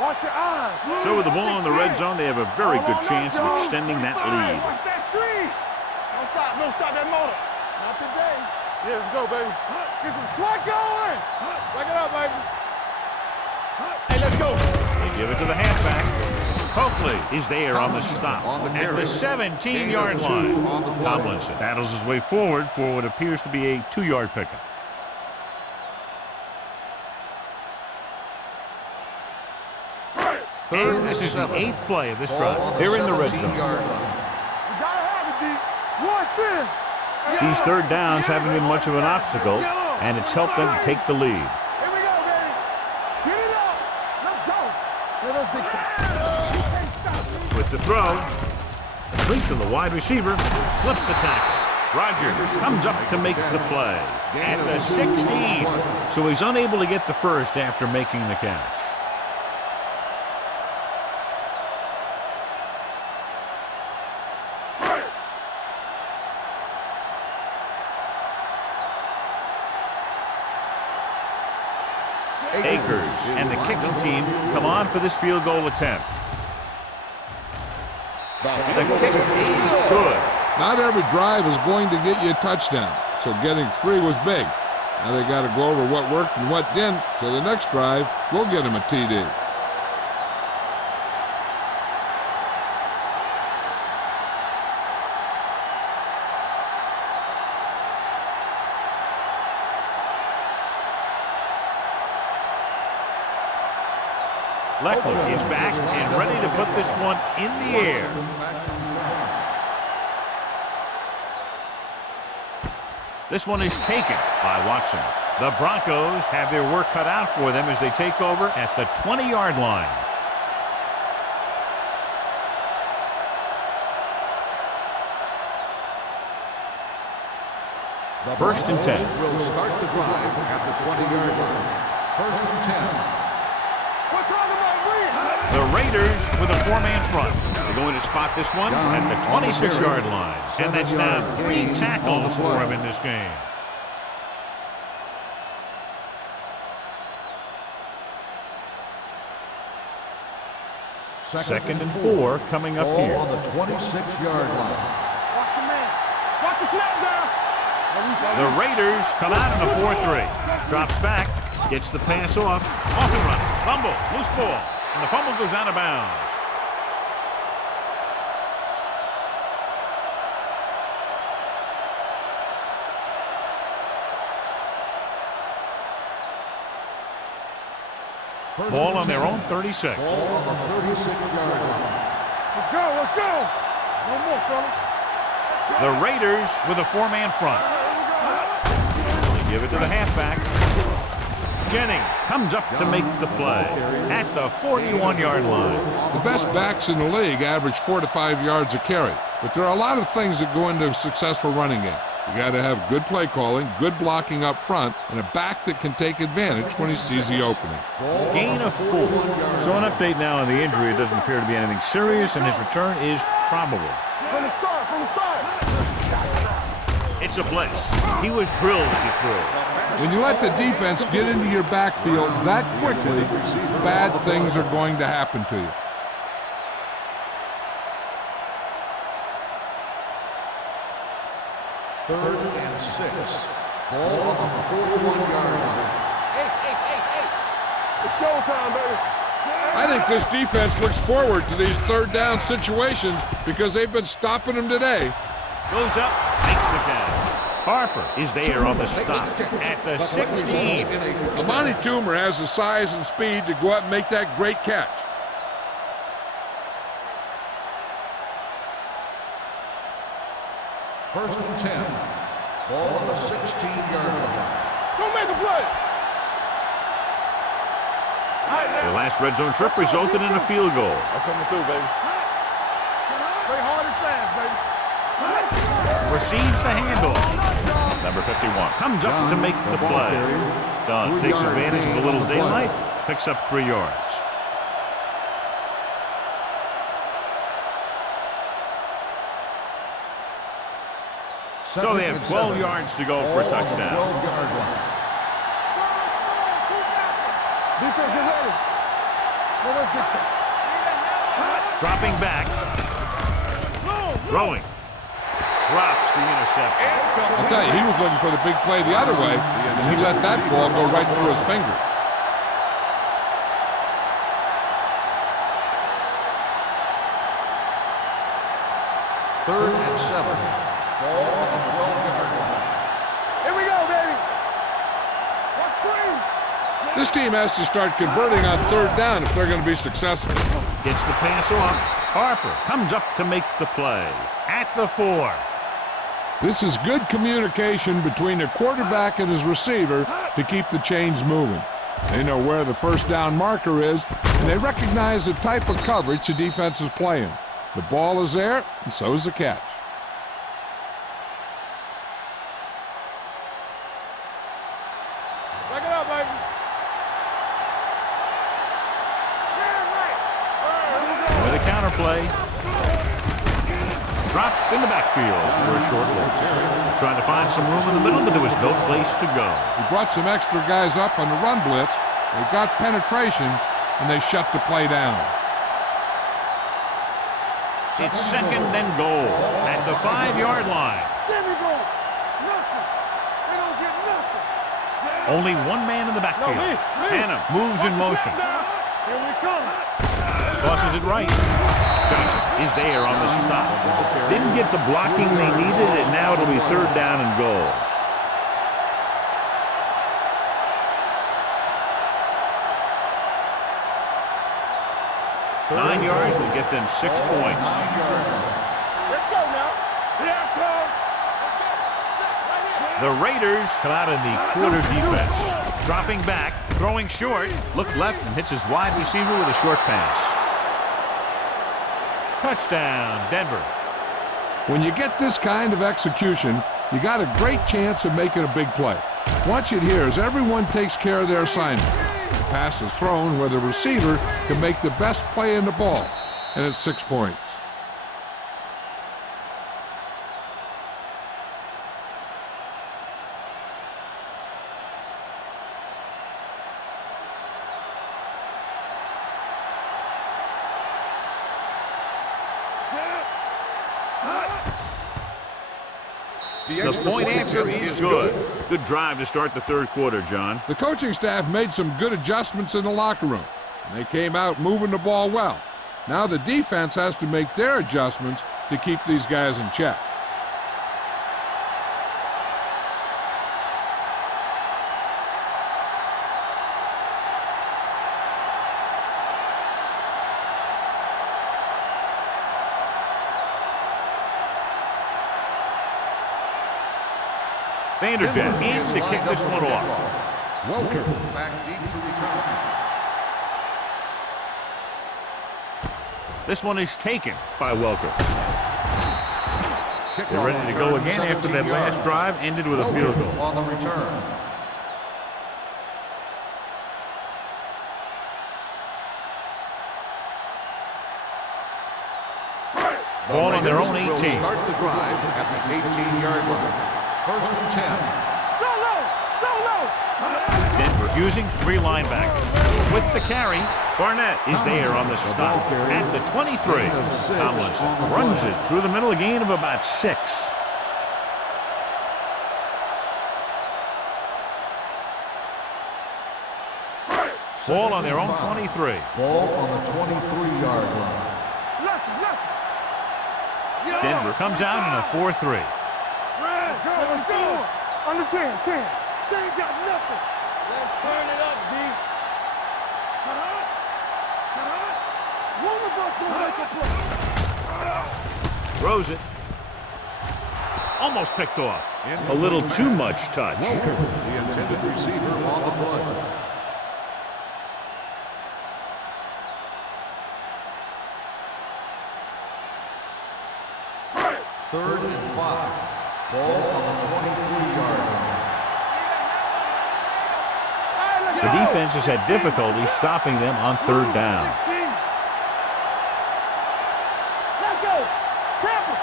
Watch your eyes. So with the ball in the red zone, they have a very good chance of extending that lead. Watch that screen. Don't stop that motor. Not today. Yeah, let's go, baby. Get some slack going. Back it up, baby. Hey, let's go. They give it to the halfback. Coakley is there on the stop at the 17-yard line. Tomlinson battles his way forward for what appears to be a 2-yard pickup. And this is the 8th play of this drive. They're in the red zone. You gotta have it, D. One sin. These third downs haven't been much of an obstacle, and it's helped them to take the lead. Here we go, baby. Get it up. Let's go. Let us big shot. You can't stop me. With the throw, complete to the wide receiver, slips the tackle. Rogers comes up to make the play at the 16. So he's unable to get the first after making the catch. Akers and the kicking team come on for this field goal attempt. The kick is good. Not every drive is going to get you a touchdown, so getting 3 was big. Now they got to go over what worked and what didn't, so the next drive will get them a TD. Leckler is back and ready to put this one in the air. This one is taken by Watson. The Broncos have their work cut out for them as they take over at the 20-yard line. First and 10. Will start the drive at the 20-yard line. First and 10. We're talking about Reed. The Raiders with a 4-man front. They're going to spot this one at the 26-yard line. And that's now 3 tackles for him in this game. Second and 4 coming up here. On the 26-yard line. Watch your man. Watch the snap down. The Raiders come out in the 4-3. Drops back, gets the pass off and run. Fumble, loose ball, and the fumble goes out of bounds. Ball on their own 36. Ball on the 36-yard line. Let's go. Let's go. No more, fella. The Raiders with a 4-man front. They give it to the halfback. Jennings comes up to make the play at the 41-yard line. The best backs in the league average 4 to 5 yards a carry, but there are a lot of things that go into a successful running game. You got to have good play calling, good blocking up front, and a back that can take advantage when he sees the opening. Gain of 4. So an update now on the injury. It doesn't appear to be anything serious, and his return is probable. From the start. It's a blitz. He was drilled as he threw. When you let the defense get into your backfield that quickly, bad things are going to happen to you. Third and 6. Ball on the 41-yard line. Ace. It's showtime, baby. I think this defense looks forward to these third down situations because they've been stopping them today. Goes up, makes the catch. Harper is there on the stop at the 16. Amani Toomer has the size and speed to go up and make that great catch. First and 10. Ball on the 16-yard line. Don't make a play. Their last red zone trip resulted in a field goal. I'm coming through, baby. Play hard and fast, baby. Receives the handoff. Number 51 comes up to make the play. Dunn takes advantage of a little daylight, picks up 3 yards. So they have 12 yards to go for a touchdown. 12-yard line. Defense, get ready. Let us get you. Dropping back. Throwing. Drops the interception. I'll tell you, he was looking for the big play the other way, and he let that ball go right through his finger. Third and 7. Ball on the 12-yard line. Here we go, baby. Let's screen. This team has to start converting on third down if they're going to be successful. Gets the pass off. Harper comes up to make the play. At the 4. This is good communication between the quarterback and his receiver to keep the chains moving. They know where the first down marker is, and they recognize the type of coverage the defense is playing. The ball is there, and so is the catch. Back it up, baby. With a counter play. Dropped in the backfield for a short blitz. Trying to find some room in the middle, but there was no place to go. He brought some extra guys up on the run blitz. They got penetration, and they shut the play down. It's second and goal at the 5-yard line. There we go. Nothing. They don't get nothing. Only one man in the backfield. Me. Hannah moves in motion. Here we come. Tosses it right. Johnson is there on the stop. Didn't get the blocking they needed, and now it'll be third down and goal. Third 9 yards will get them 6 points. Let's go now. Here it comes. The Raiders come out in the quarter defense. Dropping back, throwing short, looked left and hits his wide receiver with a short pass. Touchdown, Denver. When you get this kind of execution, you got a great chance of making a big play. Watch it here as everyone takes care of their assignment. The pass is thrown where the receiver can make the best play in the ball, and it's 6 points. The point answer is good. Good drive to start the third quarter, John. The coaching staff made some good adjustments in the locker room, and they came out moving the ball well. Now the defense has to make their adjustments to keep these guys in check. Vanderjet in to kick this one off. Welker back deep to return. This one is taken by Welker. Kickoff They're ready to go return, again after that 17 last yards. drive ended with a field goal. On the return. Ball on their own Raiders will 18. start the drive at the 18-yard line. First and 10. Denver using 3 linebackers. With the carry, Barnett is there on the stop at the 23. Tomlinson runs it through the middle, a gain of about 6. Ball on their own 23. Ball on the 23-yard line. Denver comes out in a 4-3. Let's go. Under 10. They ain't got nothing. Let's turn it up, D. One of us gonna make a play. Throws it. Almost picked off. A little too much touch. Welker, the intended receiver on the play. Third and 5. Ball on the 23-yard line. The defense has had difficulty stopping them on third down. Let's go. Tampa.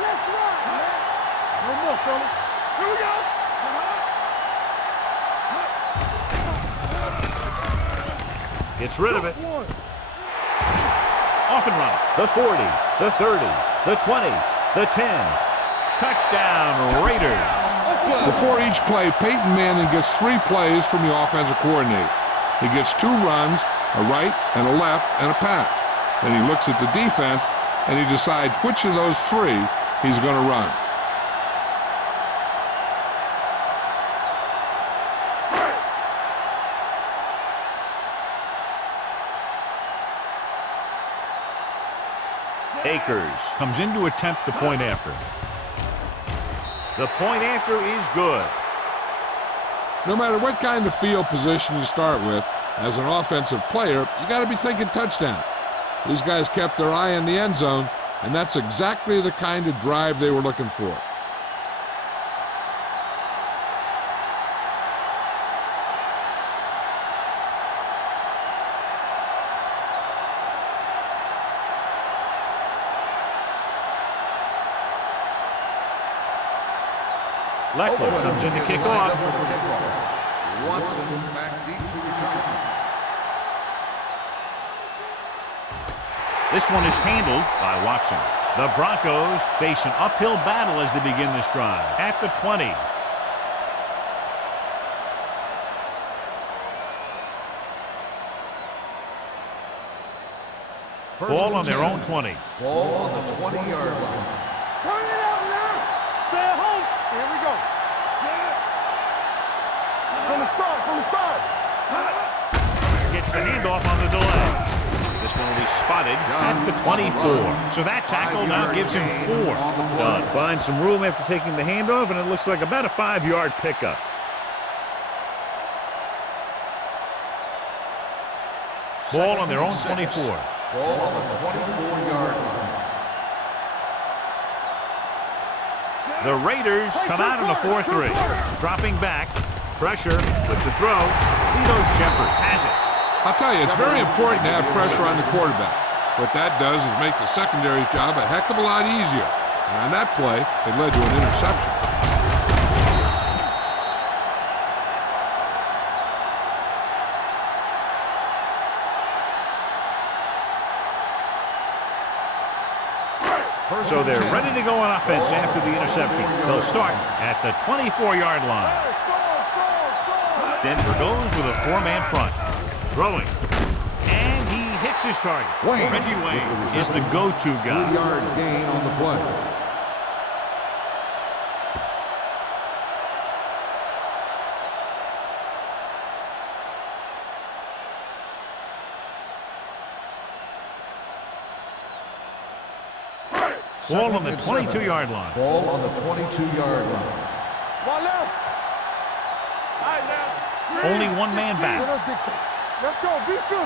Let's ride, man. No more, fellas. Here we go. Gets rid of it. Off and running. The 40, the 30, the 20, the 10. Touchdown, Raiders. Before each play, Peyton Manning gets 3 plays from the offensive coordinator. He gets 2 runs, a right and a left, and a pass. Then he looks at the defense, and he decides which of those 3 he's going to run. Akers comes in to attempt the point after. The point after is good. No matter what kind of field position you start with, as an offensive player, you got to be thinking touchdown. These guys kept their eye on the end zone, and that's exactly the kind of drive they were looking for. Leckler comes in to kick off. Watson back deep to return. This one is handled by Watson. The Broncos face an uphill battle as they begin this drive. At the 20. Ball on their own 20. Ball on the 20-yard line. Turn it out now. Stay at home. Here we go. From the start, from the start. Gets the handoff on the delay. This one will be spotted at the 24. So that tackle now gives him 4. Done. Finds some room after taking the handoff, and it looks like about a 5-yard pickup. Ball on their own 24. Ball on the 24-yard line. The Raiders come out on a 4-3. Dropping back. Pressure with the throw. Lito Shepherd has it. I'll tell you, it's very important to have pressure on the quarterback. What that does is make the secondary's job a heck of a lot easier. And on that play, it led to an interception. So they're ready to go on offense after the interception. They'll start at the 24-yard line. Denver goes with a 4-man front. Throwing. And he hits his target. Reggie Wayne is the go-to guy. 3-yard gain on the play. Ball on the 22-yard line. Ball on the 22-yard line. One left. All right, now. Only one man back. Let's go. Be physical.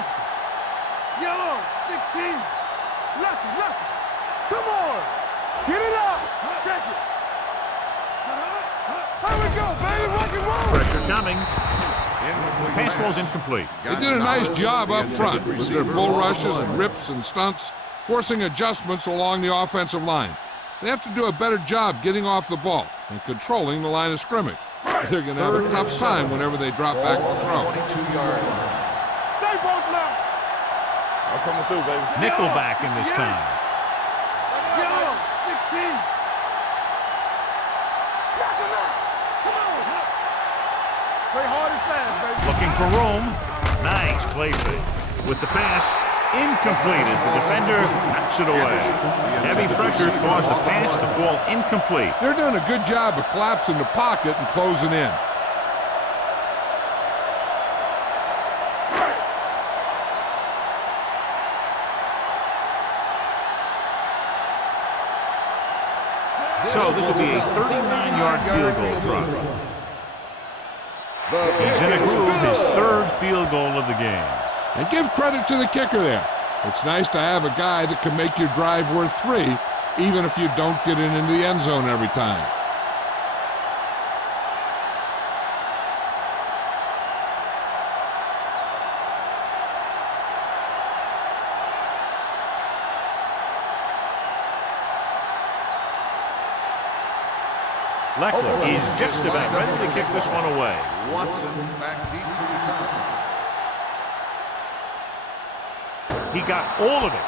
Yellow, 16. Left. Come on. Get it up. Check it. Here we go, baby. Rock and roll. Pressure coming. Pass ball's incomplete. They did a nice job up front with their bull rushes and rips and stunts, forcing adjustments along the offensive line. They have to do a better job getting off the ball and controlling the line of scrimmage. They're going to have a tough time whenever they drop back to throw. 22-yard line. Stay both left. I'm coming through, baby. Nickelback in this time. Yellow, 16. Knock him out. Come on. Play hard and fast, baby. Looking for room. Nice play fake. With the pass, incomplete as the defender knocks it away. Heavy pressure caused the pass to fall incomplete. They're doing a good job of collapsing the pocket and closing in. So this will be a 39-yard field goal try. He's in a groove, his 3rd field goal of the game. And give credit to the kicker there. It's nice to have a guy that can make your drive worth 3, even if you don't get it into the end zone every time. Leckler is just about ready to kick this one away. Watson back deep to return. He got all of it.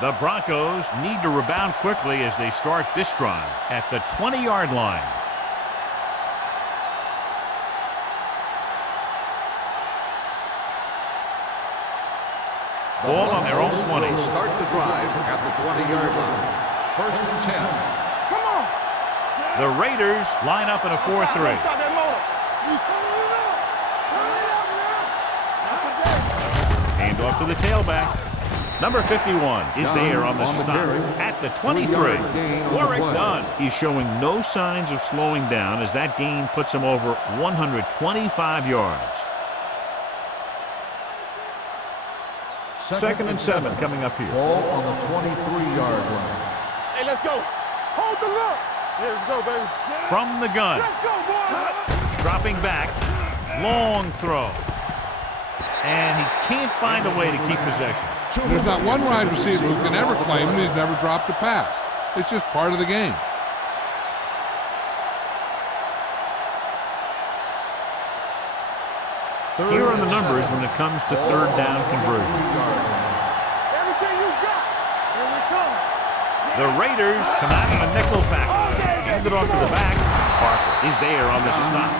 The Broncos need to rebound quickly as they start this drive at the 20-yard line. Ball on their own 20. Will start the drive at the 20-yard line. 1st and 10. Come on. The Raiders line up in a 4-3. Stop that motor. You turn it up. Turn it up now. Hand off to the tailback. Number 51 is there on the stop at the 23. Warwick Dunn. He's showing no signs of slowing down as that gain puts him over 125 yards. Second and 7 coming up here. Ball on the 23-yard line. Hey, let's go. Hold the look. Yeah, let's go, baby. From the gun. Let's go, boy. Dropping back. Long throw. And he can't find a way to keep possession. There's not one wide receiver who can ever claim that he's never dropped a pass. It's just part of the game. Here are the numbers when it comes to third down conversion. Everything you got. Here we come. The Raiders come out in a nickel package. Hand it off to the back. Parker is there on the stop.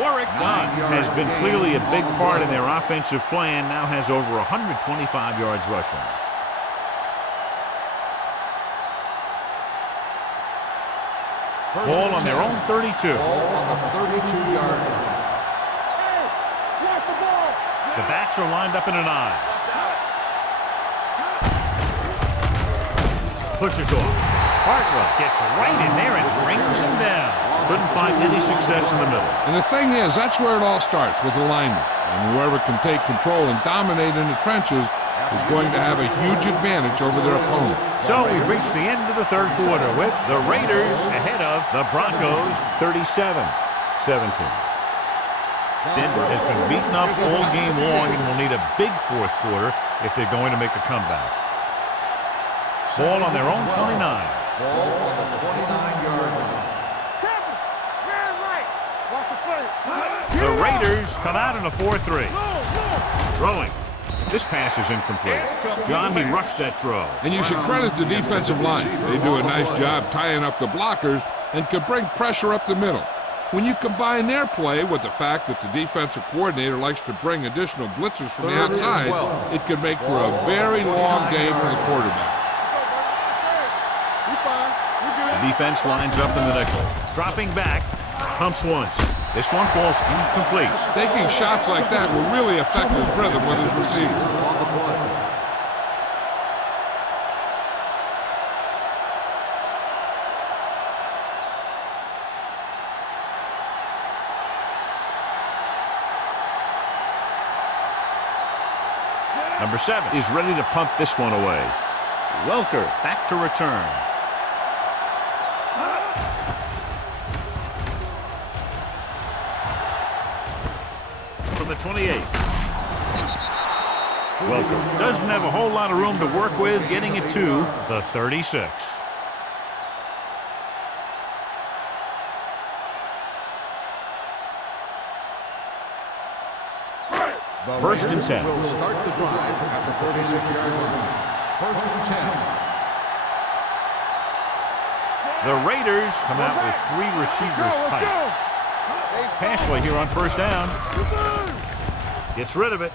Warwick Dunn has been clearly a big part in their offensive plan, now has over 125 yards rushing. Ball on their own 32. Ball on the 32-yard line. Hey, watch the ball. The backs are lined up in an I. Pushes off. Hartwell gets right in there and brings him down. Couldn't find any success in the middle. And the thing is, that's where it all starts, with alignment. And whoever can take control and dominate in the trenches is going to have a huge advantage over their opponent. So we've reached the end of the third quarter with the Raiders ahead of the Broncos 37-17. Denver has been beaten up all game long and will need a big fourth quarter if they're going to make a comeback. Ball on their own 29. Ball on the 29-yard line. The Raiders come out in a 4-3. Throwing. This pass is incomplete. John, he rushed that throw. And you should credit the defensive line. They do a nice job tying up the blockers and can bring pressure up the middle. When you combine their play with the fact that the defensive coordinator likes to bring additional blitzers from the outside, it can make for a very long day for the quarterback. The defense lines up in the nickel. Dropping back. Pumps once. This one falls incomplete. Taking shots like that will really affect his rhythm with his receiver. Number 7 is ready to pump this one away. Welker back to return. From the 28. Welker doesn't have a whole lot of room to work with, getting it to the 36. First and 10. Will start the drive at the 46-yard line. First and 10. The Raiders come out with 3 receivers tight. Pass play here on first down. Gets rid of it.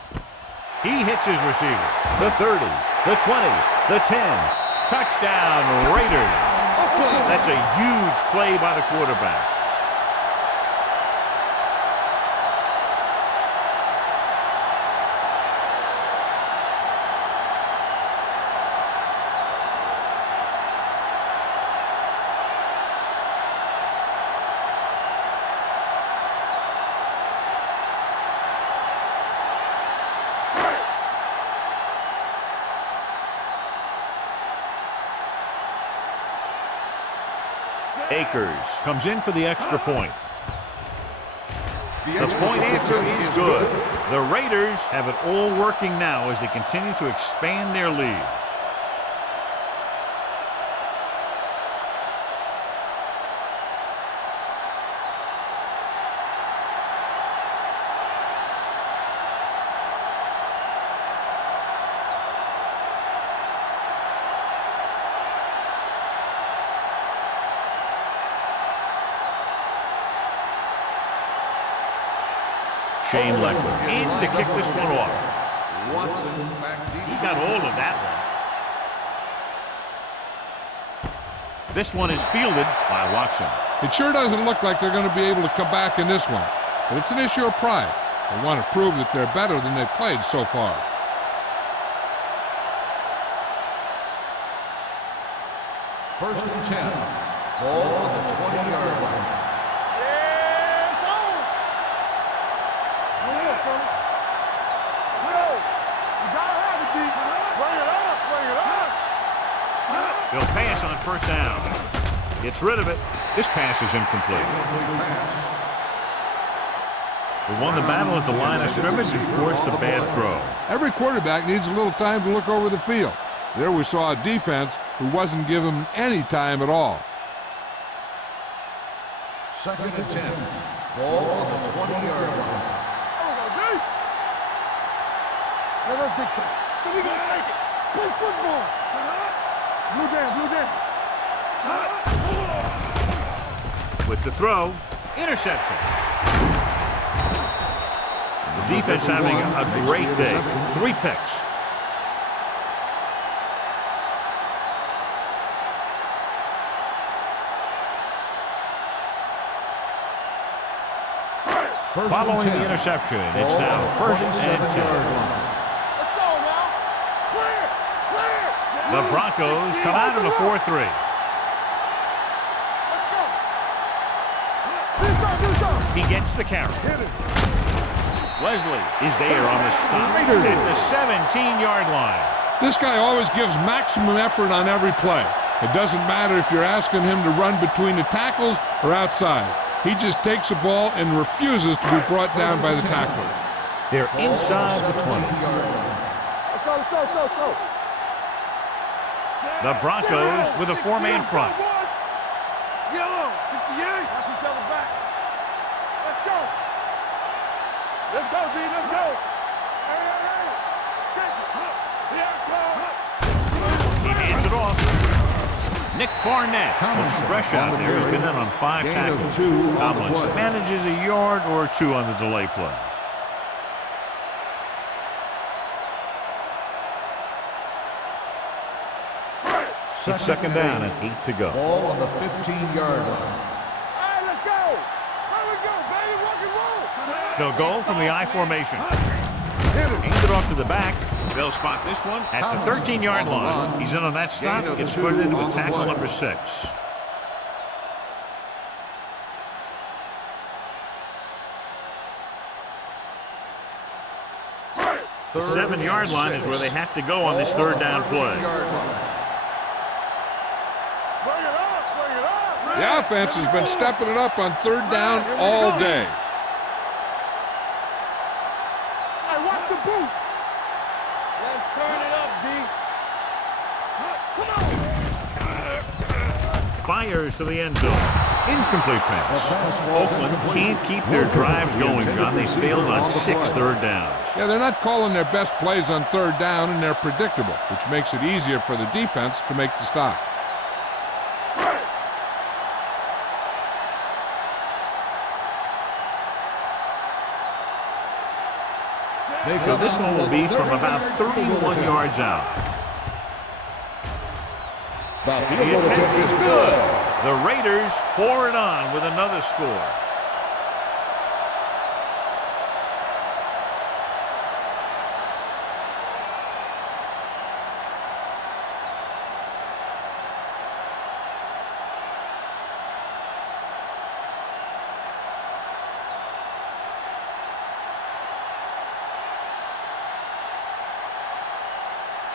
He hits his receiver. The 30, the 20, the 10. Touchdown, Raiders. That's a huge play by the quarterback. Akers comes in for the extra point. The point after is good. The Raiders have it all working now as they continue to expand their lead. Shane Leckler in to kick this one off. Watson back deep. He got hold of that one. This one is fielded by Watson. It sure doesn't look like they're going to be able to come back in this one, but it's an issue of pride. They want to prove that they're better than they've played so far. First and 10. Ball on the 20-yard line. Yeah, it's on. Come on, son. Let's go. You gotta have it, D. Bring it up, bring it up. He'll pass on first down. Gets rid of it. This pass is incomplete. They won the battle at the line of scrimmage and forced a bad throw. Every quarterback needs a little time to look over the field. There we saw a defense who wasn't given any time at all. Second and 10. Ball on the 20-yard line. Let us dictate. So we gonna take it. Play football. Blue down. With the throw, interception. The defense having a great day. 3 picks. Following the interception, it's now first and 10. Let's go now. Clear. The Broncos come out in a 4-3. Let's go. Do something. He gets the carry. Hit it. Wesley is there on the stop at the 17-yard line. This guy always gives maximum effort on every play. It doesn't matter if you're asking him to run between the tackles or outside. He just takes the ball and refuses to be brought down by the tacklers. They're inside the 20. Let's go. The Broncos with a 4-man front. Yellow, 58. Watch each other back. Let's go. Let's go, D. Let's go. Hey. Check it. Here it comes. He hands it off. Nick Barnett looks fresh out there. He's been in on 5 tackles. Tomlinson manages a yard or 2 on the delay play. It's second down and 8 to go. Ball on the 15-yard line. Hey, let's go. Here we go, baby. Rock and roll. They'll go from the I formation. Hand it off to the back. They'll spot this one at the 13-yard line. He's in on that stop. Gets put into a tackle number 6. The 7-yard line is where they have to go on this third down play. Bring it up. The offense has been stepping it up on third down all day. Hey, watch the boot. Let's turn it up, D. Come on. Fires to the end zone. Incomplete pass. Oakland can't keep their drives going, John. They failed on 6 third downs. Yeah, they're not calling their best plays on third down, and they're predictable, which makes it easier for the defense to make the stop. So this one will be from about 31 yards out. The attempt is good. The Raiders pour it on with another score.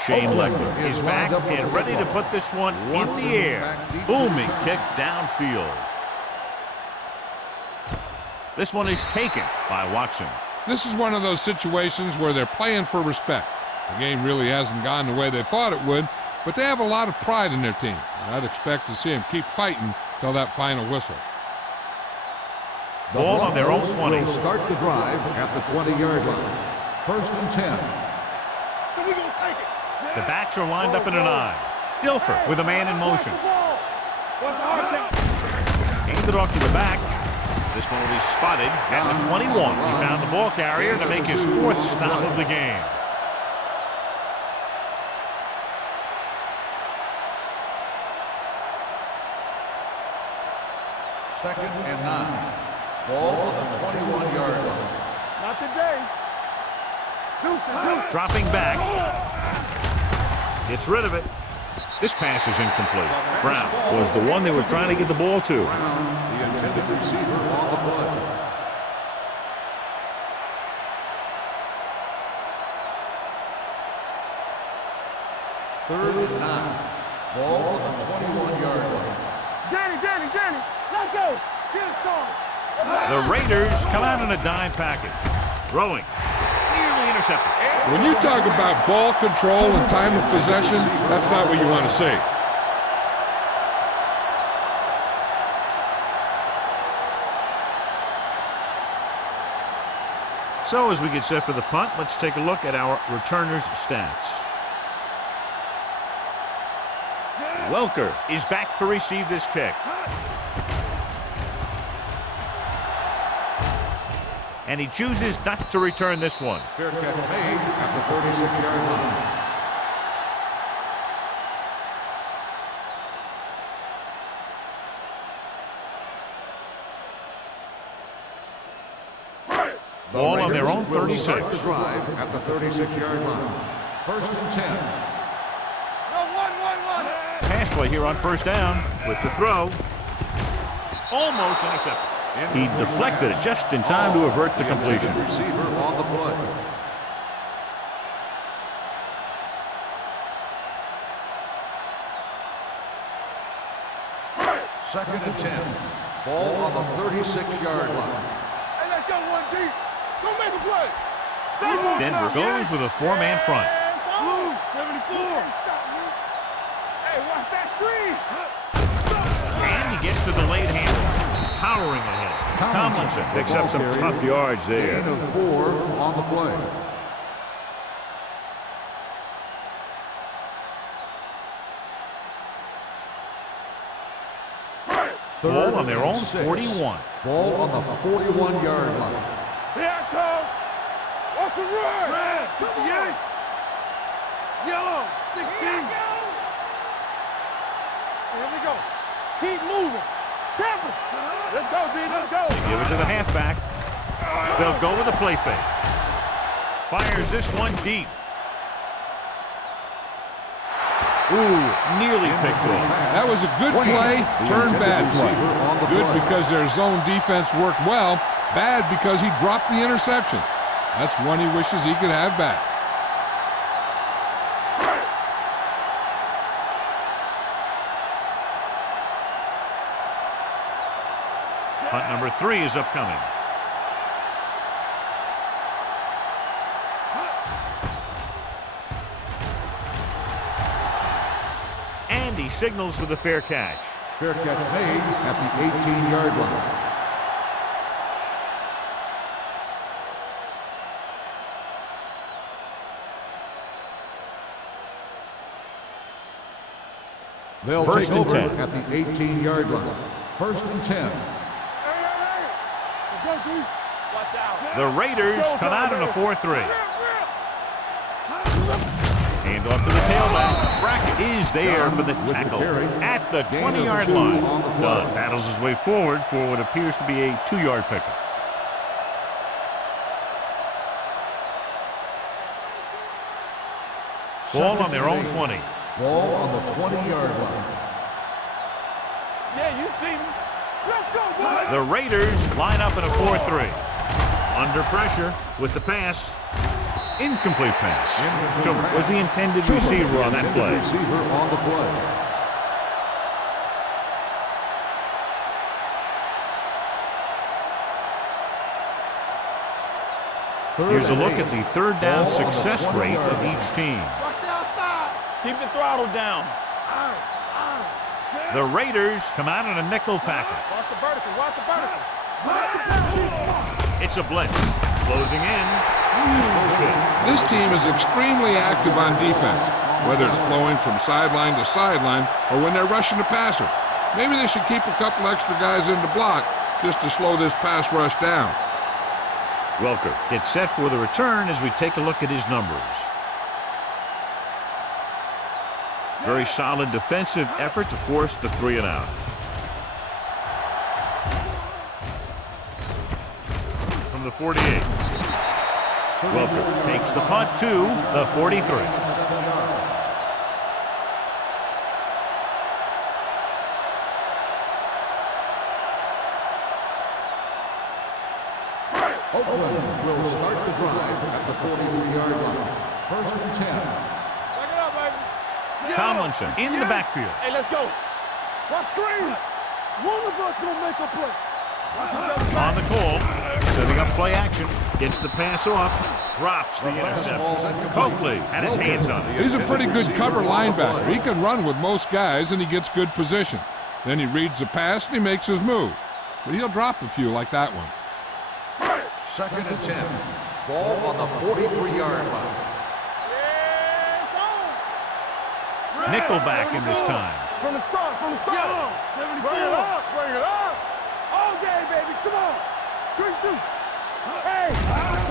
Shane Leckler is back and ready to put this one in the air. Booming kick downfield. This one is taken by Watson. This is one of those situations where they're playing for respect. The game really hasn't gone the way they thought it would, but they have a lot of pride in their team. And I'd expect to see them keep fighting till that final whistle. Ball on their own 20. Will start the drive at the 20-yard line. First and 10. So we gonna take it. The backs are lined up in an I. Dilfer with a man in motion. Hand it off to the back. This one will be spotted at the 21. He found the ball carrier to make his 4th stop of the game. Second and 9. Ball on the 21-yard line. Not today. Deuces. Dropping back. Gets rid of it. This pass is incomplete. Brown was the one they were trying to get the ball to. Brown, the intended receiver on the play. Third and 9. Ball on the 21-yard line. Danny, let's go. Get it started. The Raiders come out in a dime package. Throwing. Nearly intercepted. When you talk about ball control and time of possession, that's not what you want to see. So as we get set for the punt, let's take a look at our returners' stats. Welker is back to receive this kick. And he chooses not to return this one. Fair catch made at the 36-yard line. Ball on their own Will 36. start the drive at the 36-yard line. First and 10. Pass play here on first down with the throw. Almost intercepted. He deflected it just in time to avert the completion. Receiver on the play. Second and 10. Ball on the 36-yard line. Hey, let's go one deep. Don't make a play. Denver goes with a four-man front. 74. Hey, watch that screen. And he gets the delayed handle. Powering ahead. Tomlinson picks up some tough yards there. Gain of 4 on the play. Ball on their own 41. Ball on the 41-yard line. Here I come. Watch the run. Red, 58. Yellow, 16. Here we go. Keep moving. Temple. Let's go, D. Let's go. They give it to the halfback. They'll go with a play fake. Fires this one deep. Ooh, nearly picked off. That was a good play, turned bad play. Good because their zone defense worked well, bad because he dropped the interception. That's one he wishes he could have back. Punt number 3 is upcoming. And he signals for the fair catch. Fair catch made at the 18-yard line. They'll First take and over 10. at the 18-yard line. First and 10. Let's go, D. Watch out. The Raiders come out in a 4-3. Hand off to the tailback. Brackett is there for the tackle at the 20-yard line. Dunn battles his way forward for what appears to be a 2-yard pickup. Ball on their own 20. Ball on the 20-yard line. Yeah, you see me. Let's go, boys. The Raiders line up in a 4-3. Under pressure with the pass. Incomplete pass. Toomer was the intended receiver on that play. Receiver on the play. Here's a look at the third down success rate of each team. Watch the outside. Keep the throttle down. The Raiders come out in a nickel package. Watch the vertical. Watch the vertical. It's a blitz. Closing in. Huge hit. This team is extremely active on defense, whether it's flowing from sideline to sideline or when they're rushing the passer. Maybe they should keep a couple extra guys in the block just to slow this pass rush down. Welker gets set for the return as we take a look at his numbers. Very solid defensive effort to force the 3 and out. From the 48. Welker takes the punt to the 43. Oakland will start the drive at the 43-yard line. First and 10. Back it up, baby. Tomlinson in the backfield. Hey, let's go. Watch screen. One of us gonna make a play. On the call, setting up play action, gets the pass off, drops the interception. Coakley had his hands on it. He's a pretty good cover linebacker. He can run with most guys, and he gets good position. Then he reads the pass, and he makes his move. But he'll drop a few like that one. Second and 10. Ball on the 43-yard line. Nickelback in this time. From the start, from the start. Bring it up, bring it up. All day, baby, come on. Good shoot. Hey,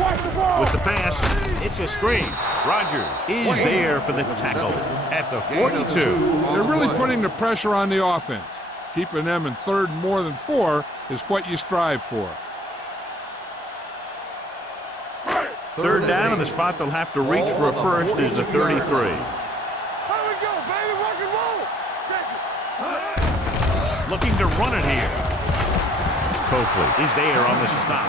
watch the ball. With the pass, it's a screen. Rogers is there for the tackle at the 42. They're really putting the pressure on the offense. Keeping them in third and more than 4 is what you strive for. Third down, and the spot they'll have to reach for a first is the 33. Here we go, baby, rock and roll. Check it. Looking to run it here. Coakley is there on the stop.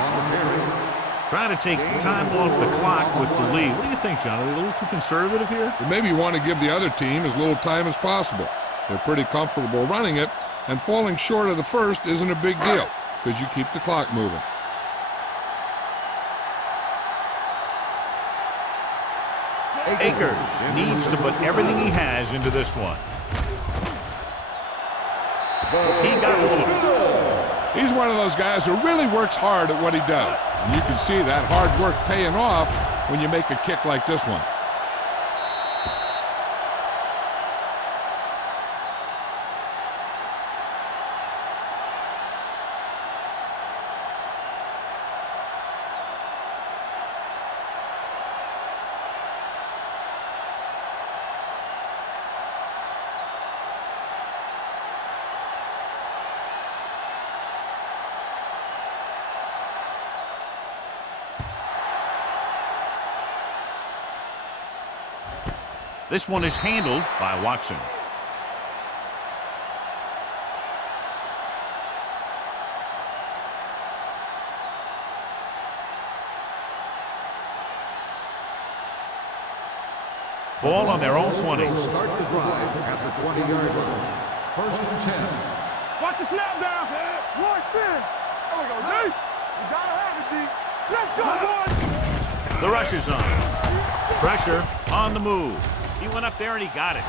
Trying to take time off the clock with the lead. What do you think, John? Are they a little too conservative here? But maybe you want to give the other team as little time as possible. They're pretty comfortable running it, and falling short of the first isn't a big deal because you keep the clock moving. Akers needs to put everything he has into this one. He got a little. He's one of those guys who really works hard at what he does. And you can see that hard work paying off when you make a kick like this one. This one is handled by Watson. Ball on their own 20. Start the drive at the 20-yard line. First and 10. Watch the snap down. Watch in. There we go, D. You gotta have it, D. Let's go, boys. The rush is on. Pressure on the move. He went up there and he got it.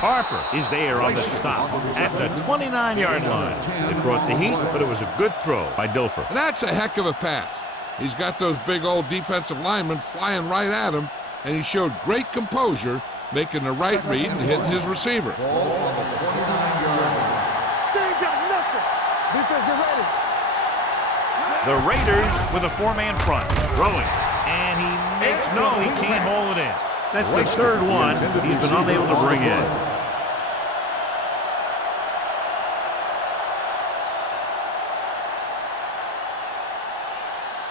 Harper is there on the stop at the 29-yard line. It brought the heat, but it was a good throw by Dilfer. And that's a heck of a pass. He's got those big old defensive linemen flying right at him, and he showed great composure, making the right read and hitting his receiver. Ball on the 29-yard line. They ain't got nothing. Defense, get ready. The Raiders with a 4-man front. Throwing. And he makes no, he can't hold it in. That's the third one he's been unable to bring in.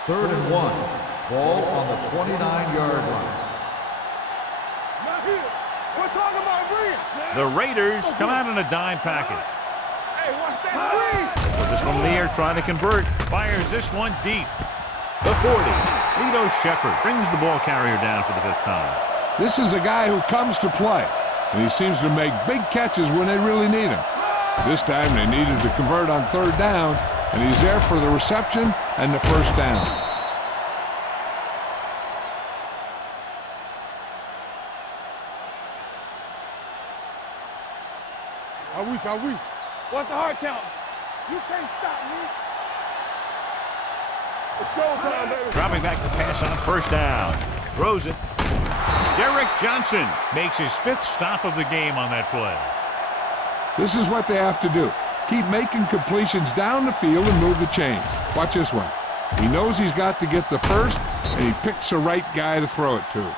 Third and 1. Ball on the 29-yard line. Not here. We're talking about bringing. The Raiders come out in a dime package. Hey, watch that screen. Put this one in the air, trying to convert. Fires this one deep. The 40. Lito Shepard brings the ball carrier down for the 5th time. This is a guy who comes to play, and he seems to make big catches when they really need him. This time they needed to convert on third down, and he's there for the reception and the first down. Are we? What's the hard count? You can't stop me. It's showtime, baby. Dropping back to pass on first down. Throws it. Derek Johnson makes his 5th stop of the game on that play. This is what they have to do. Keep making completions down the field and move the chains. Watch this one. He knows he's got to get the first, and he picks the right guy to throw it to.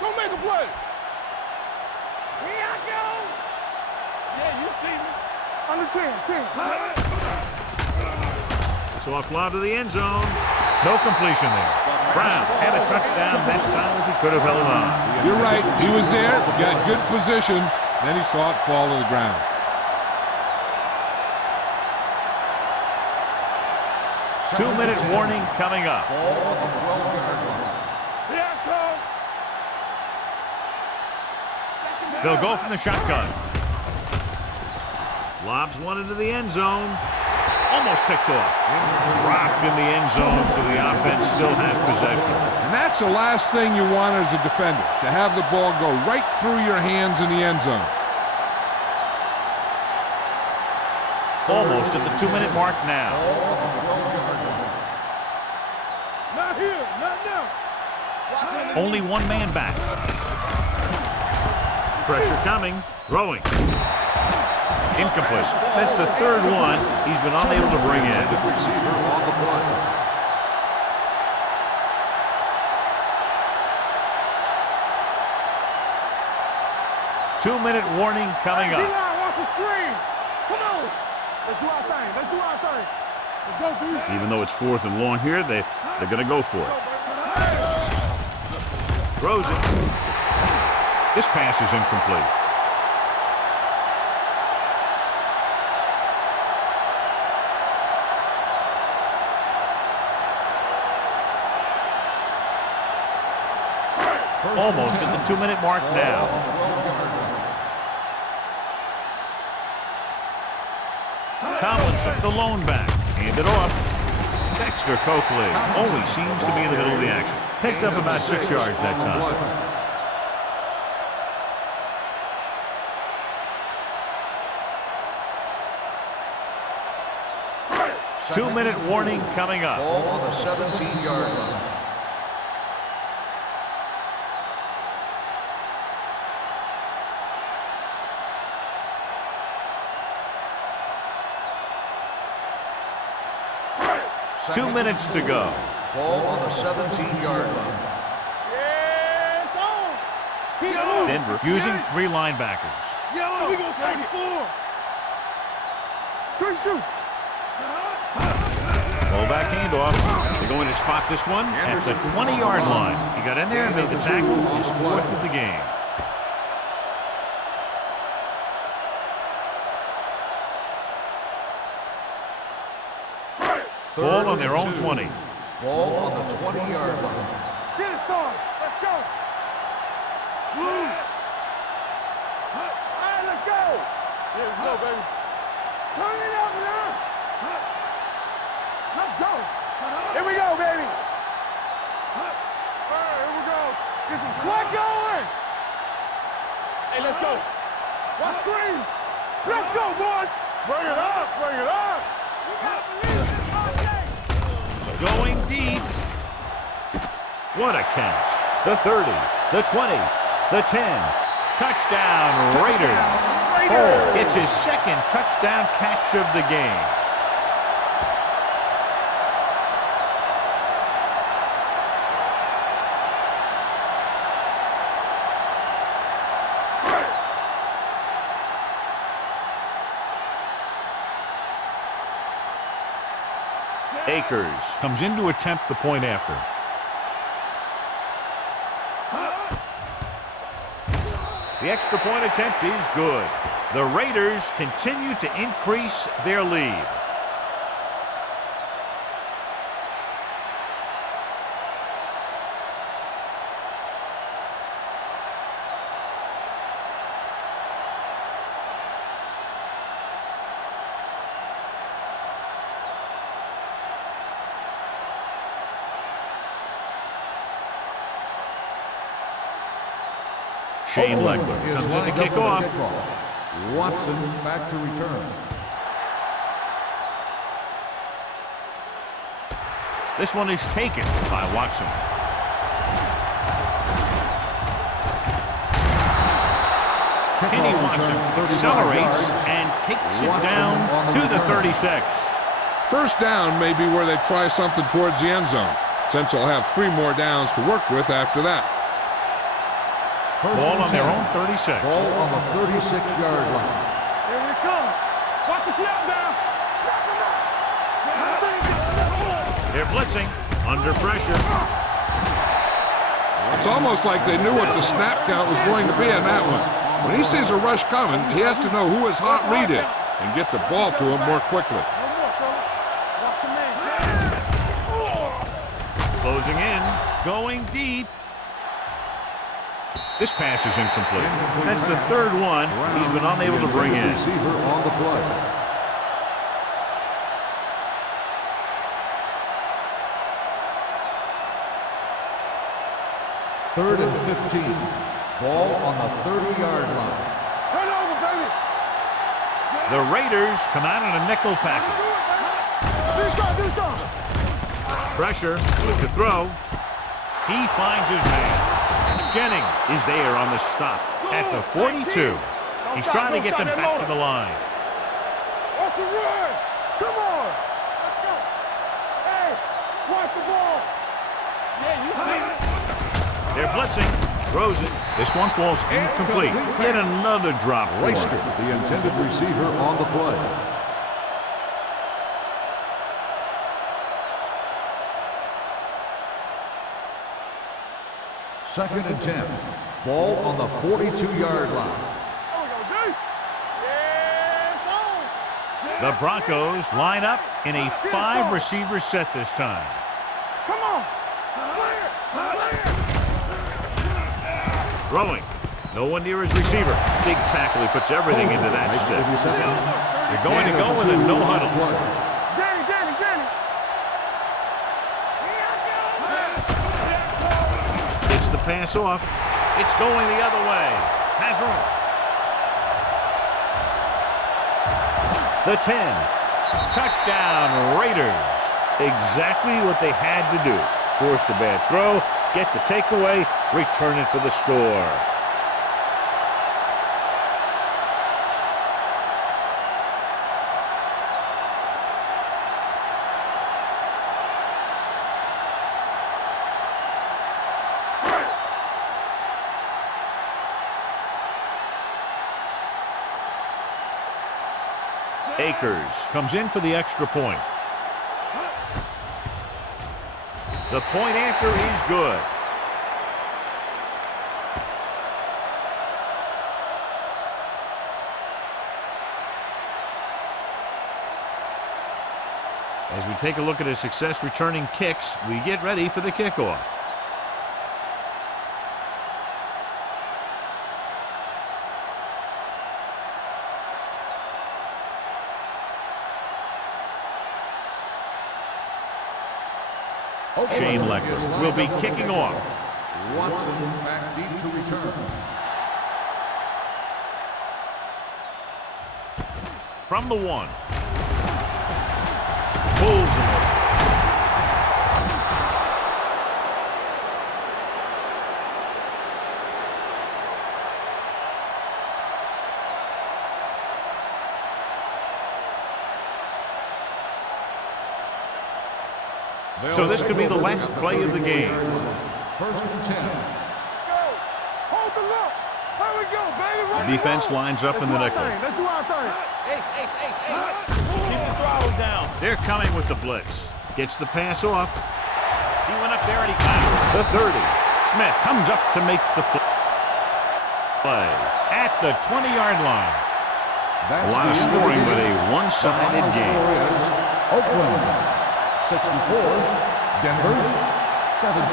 Go make a play. Here I go. Yeah, you see me. Under 10. Soft lob to the end zone. No completion there. Brown had a touchdown that time if he could have held on. You're right. He was there, got good position, then he saw it fall to the ground. 2-minute warning coming up. Ball on the 12-yard line. Here it comes. They'll go from the shotgun. Lobs one into the end zone. Almost picked off. Dropped in the end zone, so the offense still has possession. And that's the last thing you want as a defender, to have the ball go right through your hands in the end zone. Almost at the 2-minute mark now. Ball on the 12-yard line. Not here. Not now. Only one man back. Pressure coming. Throwing. Incomplete. That's the third one he's been unable to bring in. Receiver on the play. Two-minute warning coming up. D-line, watch the screen. Come on. Let's do our thing. Let's do our thing. Let's go, D. Even though it's 4th and long here, they're going to go for it. Throws it. This pass is incomplete. Almost at the 2-minute mark now. Tomlinson, the lone back. Hand it off. Dexter Coakley always seems to be in the middle of the action. Picked up about 6 yards that time. Two-minute warning coming up. Ball on the 17-yard line. Two minutes to go. Ball on the 17-yard line. Yeah, it's on. He's on. Denver using 3 linebackers. Yellow. We gonna take it. 4. 3 shoot. Ball back handoff. They're going to spot this one at the 20-yard line. He got in there and made the tackle. His 4th of the game. Ball on their own 20. Ball on the 20-yard line. Get it, son. Let's go. Move. All right, let's go. Here we go, baby. Turn it up now. Let's go. Here we go, baby. All right, here we go. Get some slack going. Hey, let's go. Watch screen. Let's go, boys. Bring it up. Bring it up. We got to believe it. Going deep. What a catch. The 30, the 20, the 10. Touchdown, Raiders. Hall gets his 2nd touchdown catch of the game. Akers comes in to attempt the point after. The extra point attempt is good. The Raiders continue to increase their lead. Shane Legler comes in to kick off. Watson back to return. This one is taken by Watson. Kenny Watson accelerates and takes it down to the 36. First down may be where they try something towards the end zone, since they'll have 3 more downs to work with after that. Ball on their own 36. Ball on the 36-yard line. Here we come. Watch the snap down. They're blitzing under pressure. It's almost like they knew what the snap count was going to be on that one. When he sees a rush coming, he has to know who his hot read is and get the ball to him more quickly. No more, fella. Watch your man. Closing in, going deep. This pass is incomplete. That's the third one he's been unable to bring in. Receiver on the play. Third and 15. Ball on the 30-yard line. Turn over, baby. The Raiders come out in a nickel package. Do something. Pressure with the throw. He finds his man. Jennings is there on the stop at the 42. He's trying to get them back to the line. Watch the run. Come on. Let's go. Hey, watch the ball. Yeah, you see it. They're blitzing. Throws it. This one falls incomplete. Yet another drop for him. Reister, the intended receiver on the play. Second and 10. Ball on the 42-yard line. The Broncos line up in a 5-receiver set this time. Come on. Throwing. No one near his receiver. Big tackle. He puts everything into that step. They're going to go with a no huddle. Danny. Gets the pass off. It's going the other way. Has room. The 10. Touchdown, Raiders. Exactly what they had to do. Force the bad throw, get the takeaway, return it for the score. Akers comes in for the extra point. The point after is good. As we take a look at his success returning kicks, we get ready for the kickoff. Shane Lecker will be kicking off. Watson back deep to return. From the 1. Pulls him over. So this could be the last play of the game. First and 10. Hold the look. There we go, baby. The defense lines up in the nickel. Let's do our thing. Keep the throttle down. They're coming with the blitz. Gets the pass off. He went up there and he got the 30. Smith comes up to make the play at the 20-yard line. A lot of scoring, but a one-sided game. Oakland 64, Denver 17.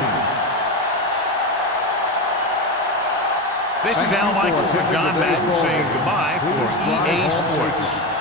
This is Al Michaels with John Madden saying goodbye for EA Sports.